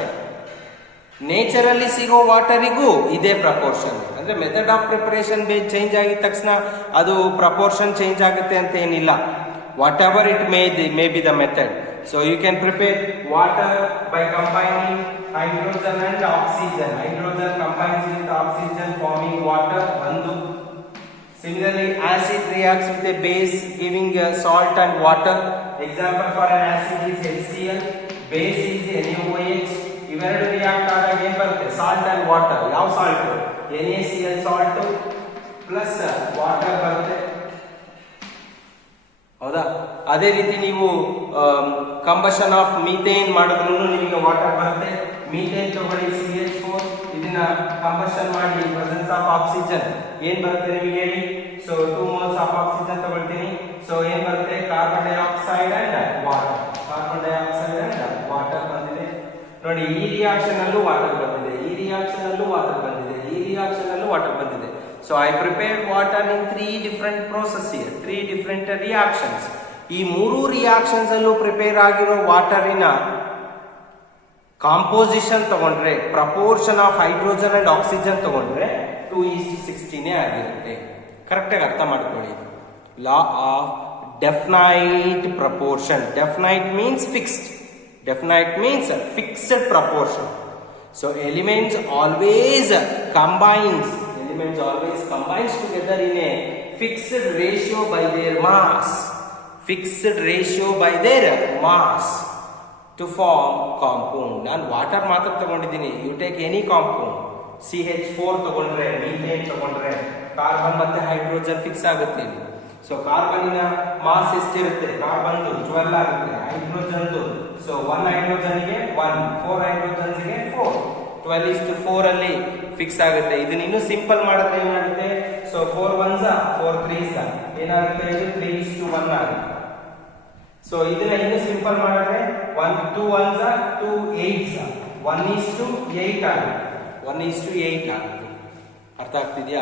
ನೇಚರಲ್ಲಿ ಸಿಗೋ ವಾಟರಿಗೂ ಇದೇ ಪ್ರಪೋರ್ಷನ್. ಅಂದ್ರೆ ಮೆಥಡ್ ಆಫ್ ಪ್ರಿಪರೇಷನ್ ಚೇಂಜ್ ಆಗಿದ ತಕ್ಷಣ ಅದು ಪ್ರಪೋರ್ಷನ್ ಚೇಂಜ್ ಆಗುತ್ತೆ ಅಂತ ಏನಿಲ್ಲ. Whatever it may be the method. So you can prepare water by combining hydrogen and oxygen. Hydrogen combines with oxygen forming water. Similarly, acid reacts with a base giving salt and water. Example for an acid is HCl, base is NaOH. ಇವೆರಡು react ಆದಾಗ ಏನು ಬರುತ್ತೆ? Salt and water. ಯಾವ salt? NaCl salt plus water ಬರುತ್ತೆ. ಹೌದಾ? ಅದೇ ರೀತಿ ನೀವು ಕಂಬಷನ್ ಆಫ್ ಮೀಥೇನ್ ಮಾಡಿದ್ರು ನಿಮಗೆ ವಾಟರ್ ಬರುತ್ತೆ. ಮೀಥೇನ್ ತಗೊಳ್ಳಿ CH4, ಇದನ್ನ ಕಂಬಷನ್ ಮಾಡಿ ಪ್ರೆಸೆನ್ಸ್ ಆಫ್ ಆಕ್ಸಿಜನ್ ಏನ್ ಬರುತ್ತೆ ನಿಮಗೆ ಹೇಳಿ? ಸೊ 2 moles ಆಫ್ ಆಕ್ಸಿಜನ್ ತಗೊಳ್ತೀನಿ. ಸೊ ಏನ್ ಬರುತ್ತೆ? Carbon dioxide and water. Carbon dioxide and water ಬಂದಿದೆ ನೋಡಿ. ಈ ರಿಯಾಕ್ಷನ್ ಅಲ್ಲೂ ವಾಟರ್ ಬಂದಿದೆ, ಈ ರಿಯಾಕ್ಷನ್ ಅಲ್ಲೂ ವಾಟರ್ ಬಂದಿದೆ, ಈ ರಿಯಾಕ್ಷನ್ ಅಲ್ಲೂ ವಾಟರ್ ಬಂದಿದೆ. So I prepared water in 3 different process here, 3 different reactions. ಈ 3 ರಿಯಾಕ್ಷನ್ಸ್ ಅಲ್ಲೂ ಪ್ರಿಪೇರ್ ಆಗಿರೋ ವಾಟರಿನ ಕಾಂಪೋಸಿಷನ್ ತಗೊಂಡ್ರೆ, proportion of hydrogen and oxygen ತಗೊಂಡ್ರೆ 2:16 ಆಗಿರುತ್ತೆ. ಕರೆಕ್ಟಾಗಿ ಅರ್ಥ ಮಾಡ್ಕೊಳ್ಳಿ. Law of definite proportion. Definite means fixed. Definite means fixed proportion. So elements always combines together in a fixed ratio by their mass. Fixed ratio by their mass to form compound. ನಾನು water ಮಾತ್ರ ತಗೊಂಡಿದ್ದೀನಿ. You take any compound. CH4 ತಗೊಂಡ್ರೆ, methane ತಗೊಂಡ್ರೆ carbon ಮತ್ತೆ hydrogen fix ಆಗುತ್ತೆ. So ಕಾರ್ಬನ್ನಿನ mass ಎಷ್ಟಿರುತ್ತೆ? ಕಾರ್ಬನ್ದು 12 ಆಗುತ್ತೆ. ಹೈಡ್ರೋಜನ್ದು ಸೊ 1 ಹೈಡ್ರೋಜನ್ಗೆ 1, 4 ಹೈಡ್ರೋಜನ್ಸ್ಗೆ 4, 12:4 ಅಲ್ಲಿ ಫಿಕ್ಸ್ ಆಗುತ್ತೆ. ಇದನ್ನ ಇನ್ನೂ ಸಿಂಪಲ್ ಮಾಡಿದ್ರೆ ಏನಾಗುತ್ತೆ? ಸೊ 4 1s 4 3s ಏನಾಗುತ್ತೆ? ಇದು 3:1 ಆಗುತ್ತೆ. ಸೊ ಇದನ್ನ ಇನ್ನೂ ಸಿಂಪಲ್ ಮಾಡಿದ್ರೆ 2 1s 2 8s 1:8 ಆಗುತ್ತೆ. 1:8 ಆಗುತ್ತೆ. ಅರ್ಥ ಆಗ್ತಿದ್ಯಾ?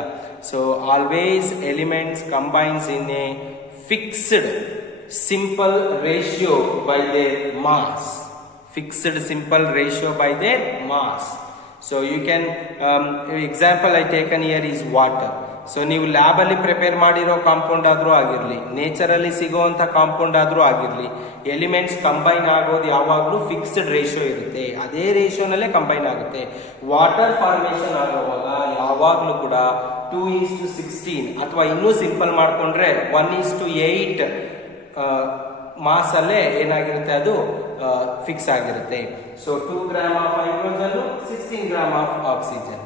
So always elements combines in a fixed simple ratio by their mass. Fixed simple ratio by their mass. So you can example I taken here is water. So ನೀವು lab ಅಲ್ಲಿ prepare ಮಾಡಿರೋ compound ಆದ್ರೂ ಆಗಿರ್ಲಿ, nature ಅಲ್ಲಿ ಸಿಗುವಂತ compound ಆದ್ರೂ ಆಗಿರ್ಲಿ, elements combine ಆಗೋದು ಯಾವಾಗ್ಲೂ ಫಿಕ್ಸ್ಡ್ ರೇಷಿಯೋ ಇರುತ್ತೆ. ಅದೇ ರೇಷಿಯೋನಲ್ಲೇ ಕಂಬೈನ್ ಆಗುತ್ತೆ. ವಾಟರ್ ಫಾರ್ಮೇಶನ್ ಆಗುವಾಗ ಯಾವಾಗ್ಲೂ ಕೂಡ 2:16 ಅಥವಾ ಇನ್ನೂ ಸಿಂಪಲ್ ಮಾಡ್ಕೊಂಡ್ರೆ 1:8 ಮಾಸ್ ಅಲ್ಲೇ ಏನಾಗಿರುತ್ತೆ? ಅದು ಫಿಕ್ಸ್ ಆಗಿರುತ್ತೆ. So 2 gram of hydrogen 16 gram of oxygen.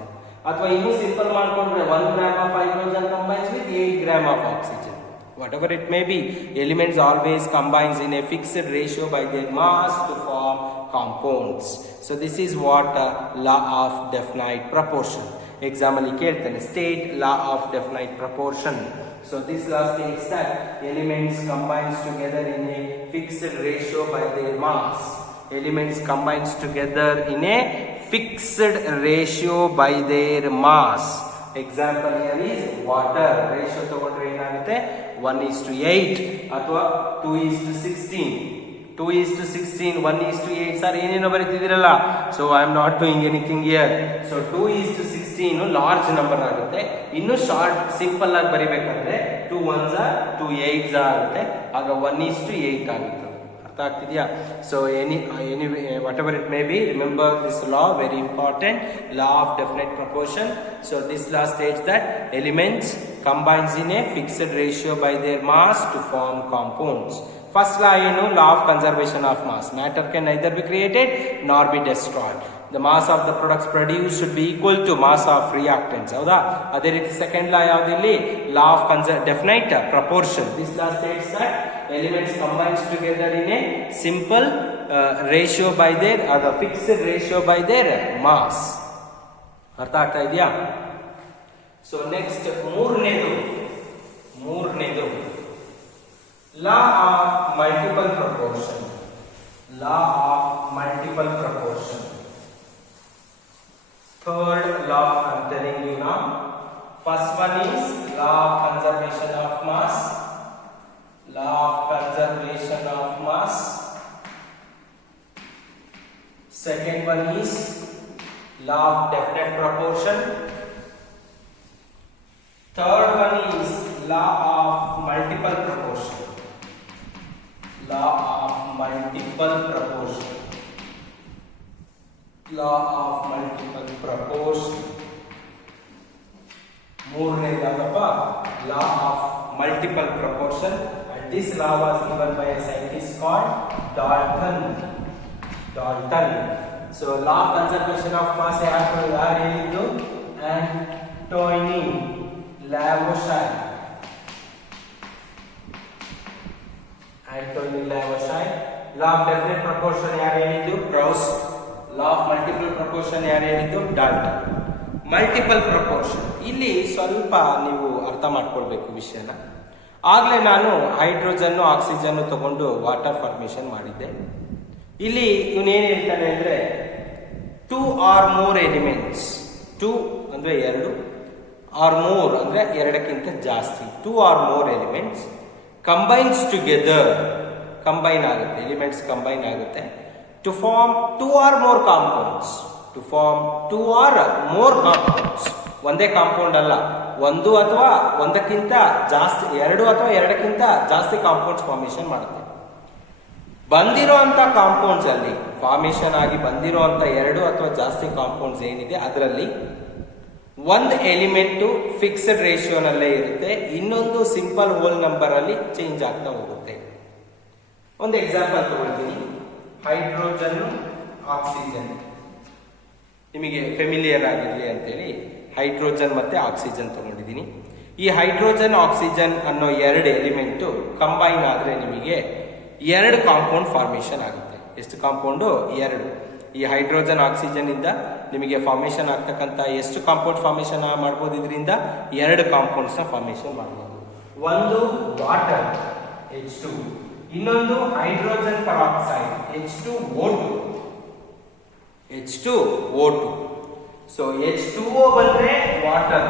ಅಥವಾ ಇನ್ನೂ ಸಿಂಪಲ್ ಮಾಡ್ಕೊಂಡ್ರೆ 1 gram of hydrogen combines with 8 gram of oxygen. Whatever it may be, elements always combines in a fixed ratio by their mass to form compounds. So this is what law of definite proportion. Example ಕೇಳ್ತಾನೆ, state law of definite proportion. So this law states that elements combines together in a fixed ratio by their mass. Elements combines together in a fixed ratio by their mass. Example here is water. Ratio ತಗೊಂಡ್ರೆ ಏನಾಗುತ್ತೆ? 1:8 ಅಥವಾ 2:16. 2:16, 1:8 sir ಏನೇನೋ ಬರೀತಿದ್ದೀರಲ್ಲ. So I am not doing anything here. So 2:16 large number ಆಗುತ್ತೆ. ಇನ್ನು short simple ಆಗಿ ಬರಿಬೇಕಂದ್ರೆ 2 1s 2 8s ಆಗುತ್ತೆ. ಆಗ 1:8 ಆಗುತ್ತೆ. ಅರ್ಥ ಆಗ್ತಿದ್ಯಾ? So any what ever it may be, remember this law, very important, law of definite proportion. So this law States that elements combines in a fixed ratio by their mass to form compounds. First law ಏನು? Law of conservation of mass. Matter can neither be created nor be destroyed. The mass of the products produced should be equal to mass of reactants. ಹೌದಾ? ಅದೇ ರೀತಿ second law ಯಾವ್ದಿಲ್ಲಿ? Law of definite proportion. This law states that elements combines together in a simple ratio by their fixed ratio by their mass. ಅರ್ಥ ಆಗ್ತಾ ಇದೆಯಾ? So next ಮೂರನೇದು law of multiple proportion. Law of multiple proportion. Third law I am telling you now. First one is law of conservation of mass. Law of conservation of mass. Second one is law of definite proportion. Third one is law of multiple proportion. Law of multiple proportion. Law of multiple proportion. ಮೂರನೇದು ಯಾವ್ದಪ್ಪ? law of multiple proportion, and this law was given by a scientist called Dalton. So law of conservation of mass yaru heliddu? Anthony Lavoisier. Law of definite proportion yaru heliddu? Gauss. Law of multiple proportion yaru heliddu? Dalton. Multiple proportion ಇಲ್ಲಿ ಸ್ವಲ್ಪ ನೀವು ಅರ್ಥ ಮಾಡ್ಕೊಳ್ಬೇಕು ವಿಷಯನ. ಆಗಲೇ ನಾನು hydrogen ಆಕ್ಸಿಜನ್ನು ತಗೊಂಡು water formation ಮಾಡಿದ್ದೆ. ಇಲ್ಲಿ ಇವನೇನು ಹೇಳ್ತಾನೆ ಅಂದರೆ 2 or more ಎಲಿಮೆಂಟ್ಸ್, 2 ಅಂದರೆ 2, ಆರ್ ಮೋರ್ ಅಂದರೆ 2ಕ್ಕಿಂತ ಜಾಸ್ತಿ, 2 or more elements combines together, combine ಆಗುತ್ತೆ, ಎಲಿಮೆಂಟ್ಸ್ ಕಂಬೈನ್ ಆಗುತ್ತೆ, to form 2 or more compounds, to form 2 or more compounds. ಒಂದೇ ಕಾಂಪೌಂಡ್ ಅಲ್ಲ, ಒಂದು ಅಥವಾ ಒಂದಕ್ಕಿಂತ ಜಾಸ್ತಿ, 2 ಅಥವಾ 2ಕ್ಕಿಂತ ಜಾಸ್ತಿ ಕಾಂಪೌಂಡ್ಸ್ ಫಾರ್ಮೇಷನ್ ಮಾಡುತ್ತೆ. ಬಂದಿರೋಂಥ ಕಾಂಪೌಂಡ್ಸ್ ಅಲ್ಲಿ ಫಾರ್ಮೇಷನ್ ಆಗಿ ಬಂದಿರೋಂಥ 2 ಅಥವಾ ಜಾಸ್ತಿ ಕಾಂಪೌಂಡ್ಸ್ ಏನಿದೆ ಅದರಲ್ಲಿ ಒಂದು ಎಲಿಮೆಂಟು ಫಿಕ್ಸ್ಡ್ ರೇಷಿಯೋನಲ್ಲೇ ಇರುತ್ತೆ, ಇನ್ನೊಂದು ಸಿಂಪಲ್ ಹೋಲ್ ನಂಬರ್ ಅಲ್ಲಿ ಚೇಂಜ್ ಆಗ್ತಾ ಹೋಗುತ್ತೆ. ಒಂದು ಎಕ್ಸಾಂಪಲ್ ತಗೊಳ್ತೀನಿ. ಹೈಡ್ರೋಜನ್ ಆಕ್ಸಿಜನ್ ನಿಮಗೆ ಫೆಮಿಲಿಯರ್ ಆಗಿರಲಿ ಅಂತೇಳಿ ಹೈಡ್ರೋಜನ್ ಮತ್ತೆ ಆಕ್ಸಿಜನ್ ತಗೊಂಡಿದ್ದೀನಿ. ಈ ಹೈಡ್ರೋಜನ್ ಆಕ್ಸಿಜನ್ ಅನ್ನೋ 2 ಎಲಿಮೆಂಟು ಕಂಬೈನ್ ಆದರೆ ನಿಮಗೆ 2 ಕಾಂಪೌಂಡ್ ಫಾರ್ಮೇಷನ್ ಆಗುತ್ತೆ. ಎಷ್ಟು ಕಾಂಪೌಂಡು? 2. ಈ ಹೈಡ್ರೋಜನ್ ಆಕ್ಸಿಜನ್ ಇಂದ ನಿಮಗೆ ಫಾರ್ಮೇಷನ್ ಆಗ್ತಕ್ಕಂಥ ಎಷ್ಟು ಕಾಂಪೌಂಡ್ ಫಾರ್ಮೇಷನ್ ಮಾಡ್ಬೋದು? ಇದರಿಂದ 2 ಕಾಂಪೌಂಡ್ಸ್ ನ ಫಾರ್ಮೇಷನ್ ಮಾಡ್ಬೋದು. ಒಂದು ವಾಟರ್ H2, ಇನ್ನೊಂದು hydrogen peroxide H2O2. So H2O ಬಂದ್ರೆ ವಾಟರ್,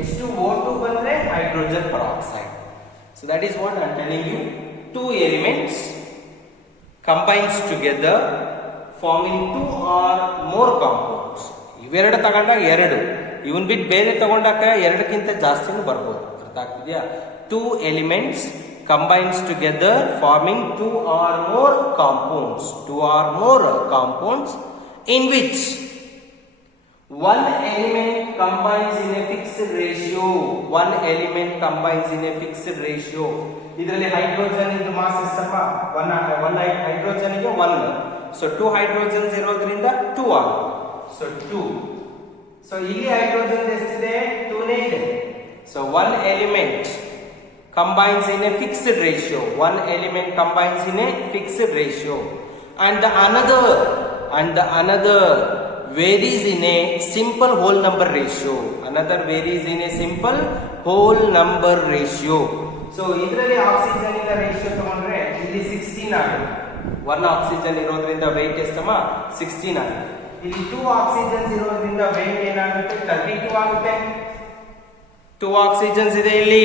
H2O2 ಬಂದ್ರೆ hydrogen peroxide. So that is what I am telling you. 2 elements combines together forming 2 or more compounds. ಇವೆರಡು ತಗೊಂಡಾಗ 2, ಇವನ್ ಬಿಟ್ಟು ಬೇರೆ ತಗೊಂಡಾಗ 2ಕ್ಕಿಂತ ಜಾಸ್ತಿನೂ ಬರ್ಬೋದು. ಅರ್ಥ ಆಗ್ತಿದೆಯಾ? 2 elements combines together forming 2 or more compounds, 2 or more compounds in which one element combines in a fixed ratio. One element combines in a fixed ratio. ಇದರಲ್ಲಿ hydrogen ಇದು mass ಎಷ್ಟಪ್ಪ? 1 ಹೈಡ್ರೋಜನ್ ಗೆ 1. ಸೊ 2 ಹೈಡ್ರೋಜನ್ಸ್ ಇರೋದ್ರಿಂದ 2 ಆಗುತ್ತೆ. ಸೊ 2. ಸೊ ಇಲ್ಲಿ hydrogen ಎಷ್ಟಿದೆ? 2 ನೇ ಇದೆ. So 1 element combines in a fixed ratio. 1 element combines in a fixed ratio, and the another varies in a simple whole number ratio. Another varies in a simple whole number ratio. So ಇದರಲ್ಲಿ oxygen ಇಂದ ratio ತಗೊಂಡ್ರೆ ಇಲ್ಲಿ 16 ಆಗುತ್ತೆ. 1 oxygen ಇರೋದ್ರಿಂದ weight ಎಷ್ಟಮ್ಮ? 16 ಆಗುತ್ತೆ. ಇಲ್ಲಿ 2 oxygens ಇರೋದ್ರಿಂದ weight ಏನಾಗುತ್ತೆ? 32 ಆಗುತ್ತೆ. 2 ಆಕ್ಸಿಜನ್ಸ್ ಇದೆ ಇಲ್ಲಿ,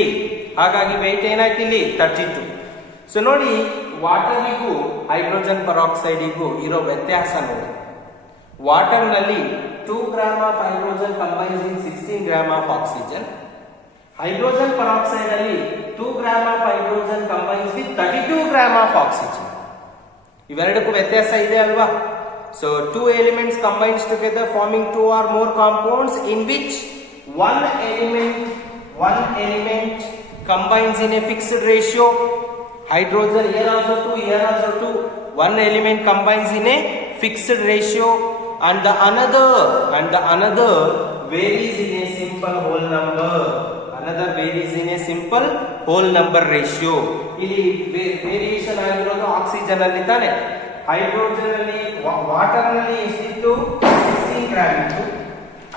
ಹಾಗಾಗಿ weight ಏನಾಯ್ತು ಇಲ್ಲಿ? 32. ಸೊ ನೋಡಿ, ವಾಟರ್ಗೂ ಹೈಡ್ರೋಜನ್ ಪರಾಕ್ಸೈಡಿಗೂ ಇರೋ ವ್ಯತ್ಯಾಸ ನೋಡಿ. ವಾಟರ್ ನಲ್ಲಿ 2 gram of hydrogen combines in 16 gram of oxygen. Hydrogen peroxide ಅಲ್ಲಿ 2 gram of hydrogen combines with 32 gram of oxygen. ಇವೆರಡಕ್ಕೂ ವ್ಯತ್ಯಾಸ ಇದೆ ಅಲ್ವಾ? So 2 elements combines together forming 2 or more compounds in which one element combines in a fixed ratio. Hydrogen here also 2, here also 2. One element combines in a fixed ratio, and the another varies in a simple whole number. Another varies in a simple whole number ratio. ಇಲ್ಲಿ variation ಆಗಿರೋದು oxygen ಅಲ್ಲಿ ತಾನೆ. Hydrogen ಅಲ್ಲಿ, water ನಲ್ಲಿ ಎಷ್ಟಿತ್ತು? 16 gram ಇತ್ತು.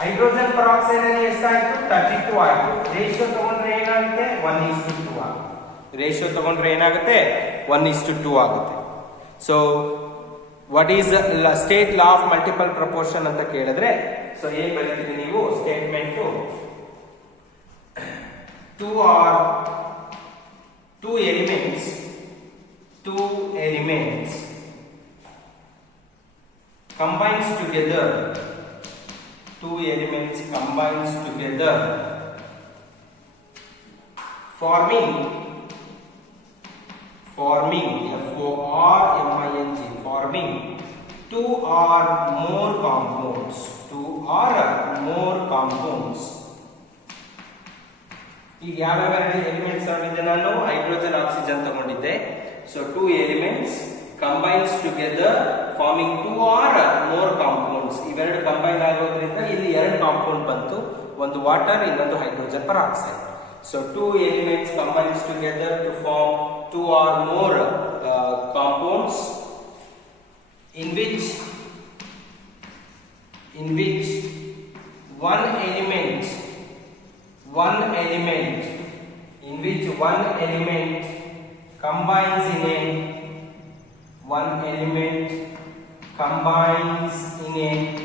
Hydrogen peroxide ಅಲ್ಲಿ ಎಷ್ಟಾಯ್ತು? 32 ಆಯ್ತು. ರೇಷಿಯೋ ತಗೊಂಡ್ರೆ ಏನಾಗುತ್ತೆ? 1:2 ಆಗುತ್ತೆ. ರೇಷಿಯೋ ತಗೊಂಡ್ರೆ ಏನಾಗುತ್ತೆ? 1:2 ಆಗುತ್ತೆ. So what is state law of multiple proportion ಅಂತ ಕೇಳಿದ್ರೆ, ಸೊ ಏನ್ ಬರೀತೀರಿ ನೀವು? Statement 2 elements combines together. 2 elements combines together forming forming 2 or more compounds. ಈಗ ಯಾವ್ಯಾವ ಎಲಿಮೆಂಟ್ಸ್ ತಗೊಂಡಿದ್ದೆ ನಾನು? ಹೈಡ್ರೋಜನ್ ಆಕ್ಸಿಜನ್ ತಗೊಂಡಿದ್ದೆ. So 2 elements combines together forming 2 or more compounds. ಇವೆರಡು ಕಂಬೈನ್ ಆಗೋದ್ರಿಂದ ಇಲ್ಲಿ 2 ಕಾಂಪೌಂಡ್ ಬಂತು, ಒಂದು ವಾಟರ್, ಇನ್ನೊಂದು hydrogen peroxide. So 2 elements combines together to form 2 or more compounds in which one element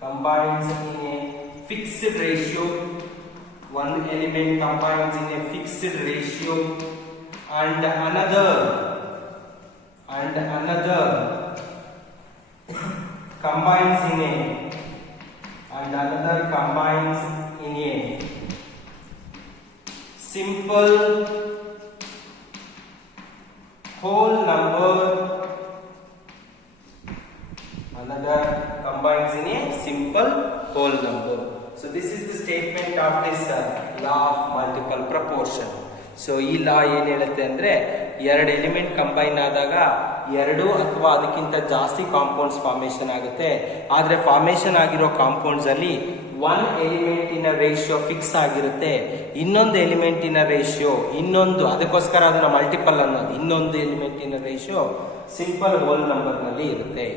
combines in a fixed ratio. One element combines in a fixed ratio and another combines in a simple whole number. Another combines in a simple whole number. So this is the statement of this law of multiple proportion. So ಈ ಲಾ ಏನು ಹೇಳುತ್ತೆ ಅಂದ್ರೆ, 2 element combine ಆದಾಗ 2 ಅಥವಾ ಅದಕ್ಕಿಂತ ಜಾಸ್ತಿ compounds formation ಆಗುತ್ತೆ. ಆದ್ರೆ ಫಾರ್ಮೇಶನ್ ಆಗಿರೋ ಕಾಂಪೌಂಡ್ಸ್ ಅಲ್ಲಿ 1 ಎಲಿಮೆಂಟಿನ ರೇಷಿಯೋ ಫಿಕ್ಸ್ ಆಗಿರುತ್ತೆ, ಇನ್ನೊಂದು ಎಲಿಮೆಂಟಿನ ರೇಷಿಯೋ ಅದಕ್ಕೋಸ್ಕರ ಅದನ್ನ ಮಲ್ಟಿಪಲ್ ಅನ್ನೋದು, ಇನ್ನೊಂದು ಎಲಿಮೆಂಟಿನ ರೇಷಿಯೋ ಸಿಂಪಲ್ ಹೋಲ್ ನಂಬರ್ ನಲ್ಲಿ ಇರುತ್ತೆ.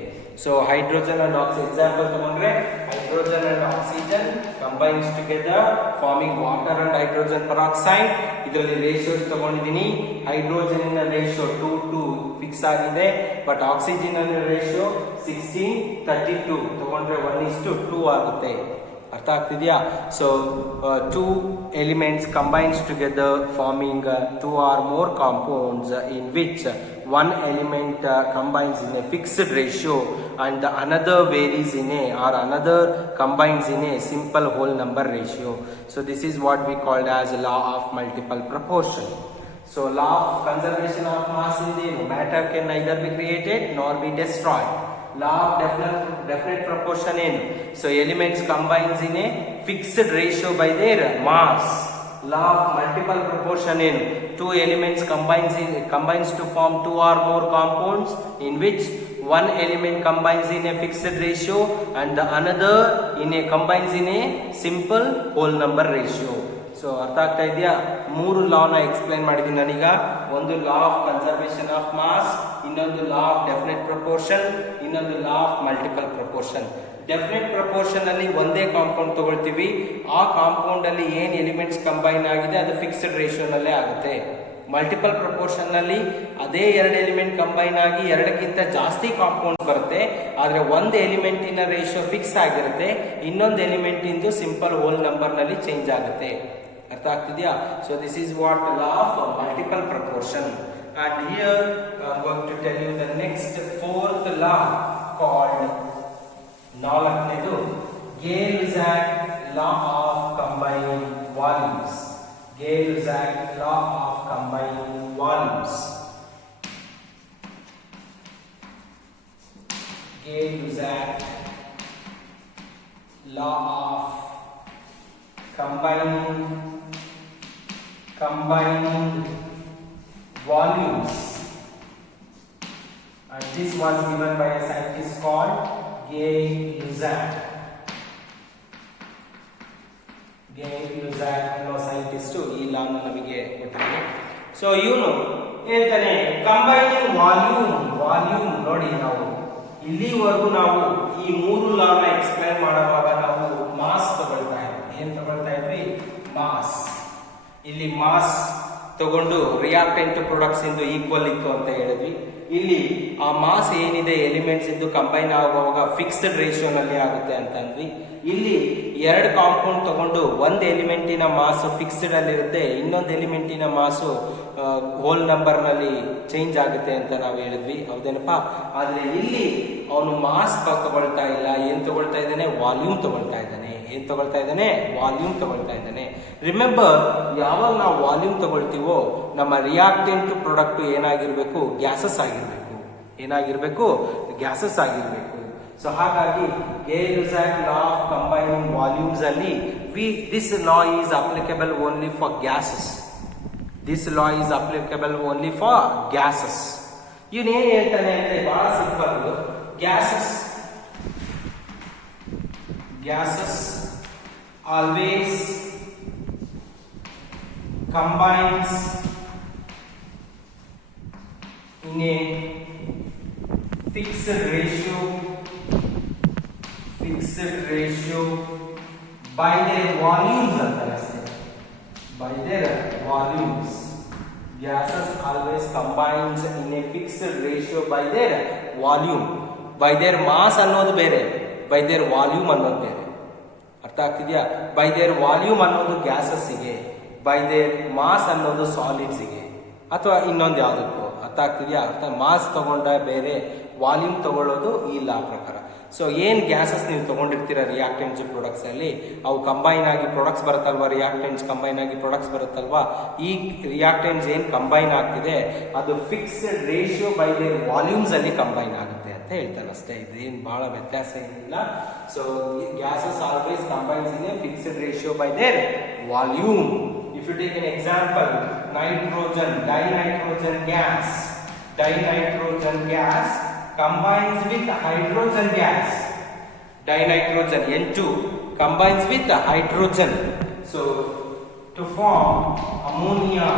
So hydrogen and oxygen example ತಗೊಂಡ್ರೆ, hydrogen and oxygen combines together forming water and hydrogen peroxide. ಇದರಲ್ಲಿ ರೇಷಿಯೋಸ್ ತಗೊಂಡಿದ್ದೀನಿ. ಹೈಡ್ರೋಜನ್ ನ ರೇಷಿಯೋ 2 ಫಿಕ್ಸ್ ಆಗಿದೆ, ಬಟ್ ಆಕ್ಸಿಜನ್ ನ ರೇಷಿಯೋ 16:32 ತಗೊಂಡ್ರೆ 1:2 ಆಗುತ್ತೆ. ಅರ್ಥ ಆಗ್ತಿದ್ಯಾ? So 2 elements combines together forming 2 or more compounds in which one element combines in a fixed ratio and another varies in another combines in a simple whole number ratio. So this is what we called as law of multiple proportion. So law of conservation of mass in the matter can neither be created nor be destroyed. Law of definite proportion so elements combines in a fixed ratio by their mass. Law of multiple proportion 2 elements combines to form 2 or more compounds in which one element combines in a fixed ratio and the another combines in a simple whole number ratio. So ಅರ್ಥ ಆಗ್ತಾ ಇದೆಯಾ? 3 ಲಾನ explain ಮಾಡಿದ್ದೀನಿ ನಾನೀಗ. ಒಂದು law of conservation of mass, ಇನ್ನೊಂದು law of definite proportion, ಇನ್ನೊಂದು law of multiple proportion. Definite proportion ಅಲ್ಲಿ ಒಂದೇ ಕಾಂಪೌಂಡ್ ತಗೊಳ್ತೀವಿ, ಆ ಕಾಂಪೌಂಡ್ ಅಲ್ಲಿ ಏನ್ ಎಲಿಮೆಂಟ್ಸ್ ಕಂಬೈನ್ ಆಗಿದೆ ಅದು ಫಿಕ್ಸ್ಡ್ ರೇಷಿಯೋನಲ್ಲೇ ಆಗುತ್ತೆ. ಮಲ್ಟಿಪಲ್ ಪ್ರಪೋರ್ಷನ್ ನಲ್ಲಿ ಅದೇ 2 ಎಲಿಮೆಂಟ್ ಕಂಬೈನ್ ಆಗಿ 2ಕ್ಕಿಂತ ಜಾಸ್ತಿ ಕಾಂಪೌಂಡ್ ಬರುತ್ತೆ, ಆದ್ರೆ ಒಂದು ಎಲಿಮೆಂಟಿನ ರೇಷಿಯೋ ಫಿಕ್ಸ್ ಆಗಿರುತ್ತೆ, ಇನ್ನೊಂದು ಎಲಿಮೆಂಟ್ ಇಂದು ಸಿಂಪಲ್ ಹೋಲ್ ನಂಬರ್ ನಲ್ಲಿ ಚೇಂಜ್ ಆಗುತ್ತೆ. ಅರ್ಥ ಆಗ್ತಿದ್ಯಾ? So this is what law of multiple proportion. And here I am going to tell you the next 4th law called 4ನೇದು Gay-Lussac law of combined volumes. Gay-Lussac law of combined volumes. Gay-Lussac law of combined volumes, and this was given by a scientist called Gay-Lussac. Gay-Lussac ಅನ್ನೋ scientist ಈ ಲಾ ನಮಗೆ ಕೊಟ್ಟಿದ್ದಾರೆ. So ಇವನು ಹೇಳ್ತಾನೆ combining volume ನೋಡಿ, ನಾವು ಇಲ್ಲಿವರೆಗೂ ನಾವು ಈ 3 ಲಾನ ಎಕ್ಸ್ಪ್ಲೈನ್ ಮಾಡುವಾಗ ನಾವು ಮಾಸ್ ತಗೊಳ್ತಾ ಇದ್ವಿ. ಏನ್ ತಗೊಳ್ತಾ ಇದ್ವಿ? ಮಾಸ್. ಇಲ್ಲಿ ಮಾಸ್ ತಗೊಂಡು ರಿಯಾಕ್ಟೆಂಟ್ ಪ್ರೊಡಕ್ಟ್ಸ್ ಇಂದು ಈಕ್ವಲ್ ಇತ್ತು ಅಂತ ಹೇಳಿದ್ವಿ. ಇಲ್ಲಿ ಆ ಮಾಸ್ ಏನಿದೆ ಎಲಿಮೆಂಟ್ಸ್ ಇಂದು ಕಂಬೈನ್ ಆಗುವಾಗ ಫಿಕ್ಸ್ಡ್ ರೇಷಿಯೋನಲ್ಲಿ ಆಗುತ್ತೆ ಅಂತಂದ್ವಿ. ಇಲ್ಲಿ 2 ಕಾಂಪೌಂಡ್ ತಗೊಂಡು ಒಂದು ಎಲಿಮೆಂಟಿನ ಮಾಸ್ ಫಿಕ್ಸ್ಡ್ ಅಲ್ಲಿ ಇರುತ್ತೆ, ಇನ್ನೊಂದು ಎಲಿಮೆಂಟಿನ ಮಾಸು ಹೋಲ್ ನಂಬರ್ ನಲ್ಲಿ ಚೇಂಜ್ ಆಗುತ್ತೆ ಅಂತ ನಾವು ಹೇಳಿದ್ವಿ, ಹೌದೇನಪ್ಪ? ಆದ್ರೆ ಇಲ್ಲಿ ಅವನು ಮಾಸ್ ತಗೊಳ್ತಾ ಇಲ್ಲ, ಏನ್ ತಗೊಳ್ತಾ ಇದ್ದಾನೆ? ವಾಲ್ಯೂಮ್ ತಗೊಳ್ತಾ ಇದ್ದಾನೆ. ಏನ್ ತಗೊಳ್ತಾ ಇದ್ದಾನೆ? ವಾಲ್ಯೂಮ್ ತಗೊಳ್ತಾ ಇದ್ದಾನೆ. ರಿಮೆಂಬರ್, ಯಾವಾಗ ನಾವು ವಾಲ್ಯೂಮ್ ತಗೊಳ್ತೀವೋ ನಮ್ಮ ರಿಯಾಕ್ಟೆಂಟ್ ಪ್ರಾಡಕ್ಟ್ ಏನಾಗಿರ್ಬೇಕು? ಗ್ಯಾಸಸ್ ಆಗಿರ್ಬೇಕು. ಏನಾಗಿರ್ಬೇಕು? ಗ್ಯಾಸಸ್ ಆಗಿರ್ಬೇಕು. ಸೊ ಹಾಗಾಗಿ Gay Lussac law of combining volumes ಅಲ್ಲಿ this law is applicable only for gases. This law is applicable only for gases. ಇವನೇನ್ ಹೇಳ್ತಾನೆ ಅಂದ್ರೆ ಬಹಳ simple. Gases always combines in a fixed ratio by their volumes by their volumes. Gases always combines in a fixed ratio by their volume. By their mass ಅನ್ನೋದು ಬೇರೆ, by their volume ಅನ್ನೋದು ಬೇರೆ. ಅರ್ಥ ಆಗ್ತಿದ್ಯಾ? ಬೈ ದೇರ್ ವಾಲ್ಯೂಮ್ ಅನ್ನೋದು ಗ್ಯಾಸಸ್ಸಿಗೆ, by their mass ಅನ್ನೋದು ಸಾಲಿಡ್ಸ್ಗೆ, ಅಥವಾ ಇನ್ನೊಂದು ಯಾವುದಕ್ಕೂ. ಅರ್ಥ ಆಗ್ತಿದ್ಯಾ? ಮಾಸ್ ತಗೊಂಡ ಬೇರೆ, ವಾಲ್ಯೂಮ್ ತಗೊಳ್ಳೋದು ಈ ಲಾ ಪ್ರಕಾರ. ಸೊ ಏನ್ ಗ್ಯಾಸಸ್ ನೀವು ತಗೊಂಡಿರ್ತೀರ ರಿಯಾಕ್ಟೆಂಟ್ಸ್ ಪ್ರಾಡಕ್ಟ್ಸ್ ಅಲ್ಲಿ, ಅವು ಕಂಬೈನ್ ಆಗಿ ಪ್ರಾಡಕ್ಟ್ಸ್ ಬರುತ್ತಲ್ವಾ, ರಿಯಾಕ್ಟೆಂಟ್ಸ್ ಕಂಬೈನ್ ಆಗಿ ಪ್ರಾಡಕ್ಟ್ಸ್ ಬರುತ್ತಲ್ವಾ, ಈ ರಿಯಾಕ್ಟೆಂಟ್ಸ್ ಏನ್ ಕಂಬೈನ್ ಆಗ್ತಿದೆ ಅದು fixed ratio by their volumes ಅಲ್ಲಿ ಕಂಬೈನ್ ಆಗುತ್ತೆ ಅಂತ ಹೇಳ್ತಾನೆ ಅಷ್ಟೇ. ಇದೇನ್ ಬಹಳ ವ್ಯತ್ಯಾಸ ಏನಿಲ್ಲ. So gases always combines in a fixed ratio by their volume. If you take an example, dinitrogen gas combines with hydrogen gas. Dinitrogen N2 combines with hydrogen, so to form ammonia.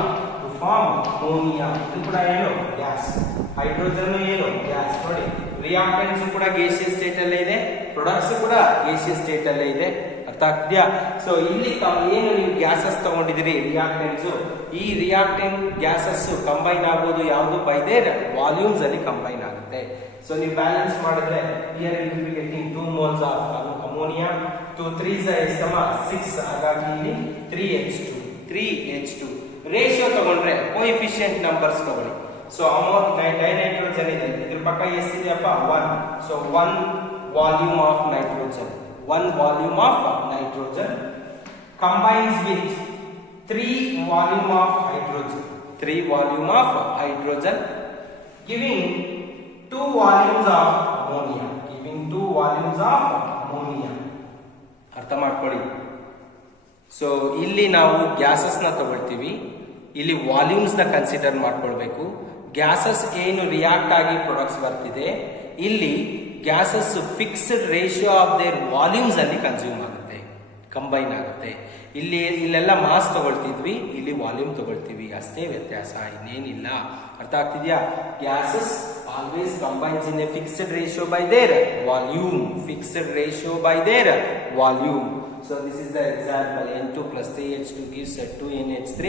ಇದು ಕೂಡ ಏನು gas, hydrogen ಏನು gas. ನೋಡಿ, reactants ಕೂಡ gaseous state ಅಲ್ಲೇ ಇದೆ, products ಕೂಡ gaseous state ಅಲ್ಲೇ ಇದೆ. ಅರ್ಥ ಆಗ್ತಿದ್ಯಾ? ಸೊ ಇಲ್ಲಿ ಏನು ನೀವು ಗ್ಯಾಸಸ್ ತಗೊಂಡಿದ್ದೀರಿ ರಿಯಾಕ್ಟೆಂಟ್ಸ್, ಈ ರಿಯಾಕ್ಟೆಂಟ್ ಗ್ಯಾಸಸ್ ಕಂಬೈನ್ ಆಗೋದು ಯಾವುದು? ಬೈ ದೇರ್ ವಾಲ್ಯೂಮ್ಸ್ ಅಲ್ಲಿ ಕಂಬೈನ್ ಆಗುತ್ತೆ. ಸೊ ನೀವು ಬ್ಯಾಲೆನ್ಸ್ ಮಾಡಿದ್ರೆ here you will be getting 2 moles of ammonia, 2 3s is 6, ಹಾಗಾಗಿ ಇಲ್ಲಿ 3H2 ರೇಷಿಯೋ ತಗೊಂಡ್ರೆ ಕೋಎಫಿಷಿಯಂಟ್ ನಂಬರ್ಸ್ ತಗೊಳ್ಳಿ. ಸೊ ಡೈನೈಟ್ರೋಜನ್ ಇದೆ, ಇದ್ರ ಪಕ್ಕ ಎಷ್ಟಿದೆಯಪ್ಪ? 1. So 1 volume of nitrogen, 1 volume of nitrogen combines with 3 volume of hydrogen, giving 2 volumes of ammonia. ಅರ್ಥ ಮಾಡ್ಕೊಳ್ಳಿ. So ಇಲ್ಲಿ ನಾವು ಗ್ಯಾಸಸ್ ನ ತಗೊಳ್ತೀವಿ, ಇಲ್ಲಿ ವಾಲ್ಯೂಮ್ಸ್ ನ ಕನ್ಸಿಡರ್ ಮಾಡ್ಕೊಳ್ಬೇಕು. ಗ್ಯಾಸಸ್ ಏನು ರಿಯಾಕ್ಟ್ ಆಗಿ ಪ್ರೊಡಕ್ಟ್ಸ್ ಬರ್ತಿದೆ, ಇಲ್ಲಿ gases fixed ratio of their volumes ಅಲ್ಲಿ ಕನ್ಸ್ಯೂಮ್ ಆಗುತ್ತೆ, ಕಂಬೈನ್ ಆಗುತ್ತೆ. ಇಲ್ಲೆಲ್ಲ ಮಾಸ್ ತಗೊಳ್ತಿದ್ವಿ, ಇಲ್ಲಿ ವಾಲ್ಯೂಮ್ ತಗೊಳ್ತೀವಿ, ಅಷ್ಟೇ ವ್ಯತ್ಯಾಸ, ಇನ್ನೇನಿಲ್ಲ. ಅರ್ಥ ಆಗ್ತಿದ್ಯಾ? Gases always combines in a fixed ratio by their volume. So this is the example. N2 plus 3H2 gives 2NH3.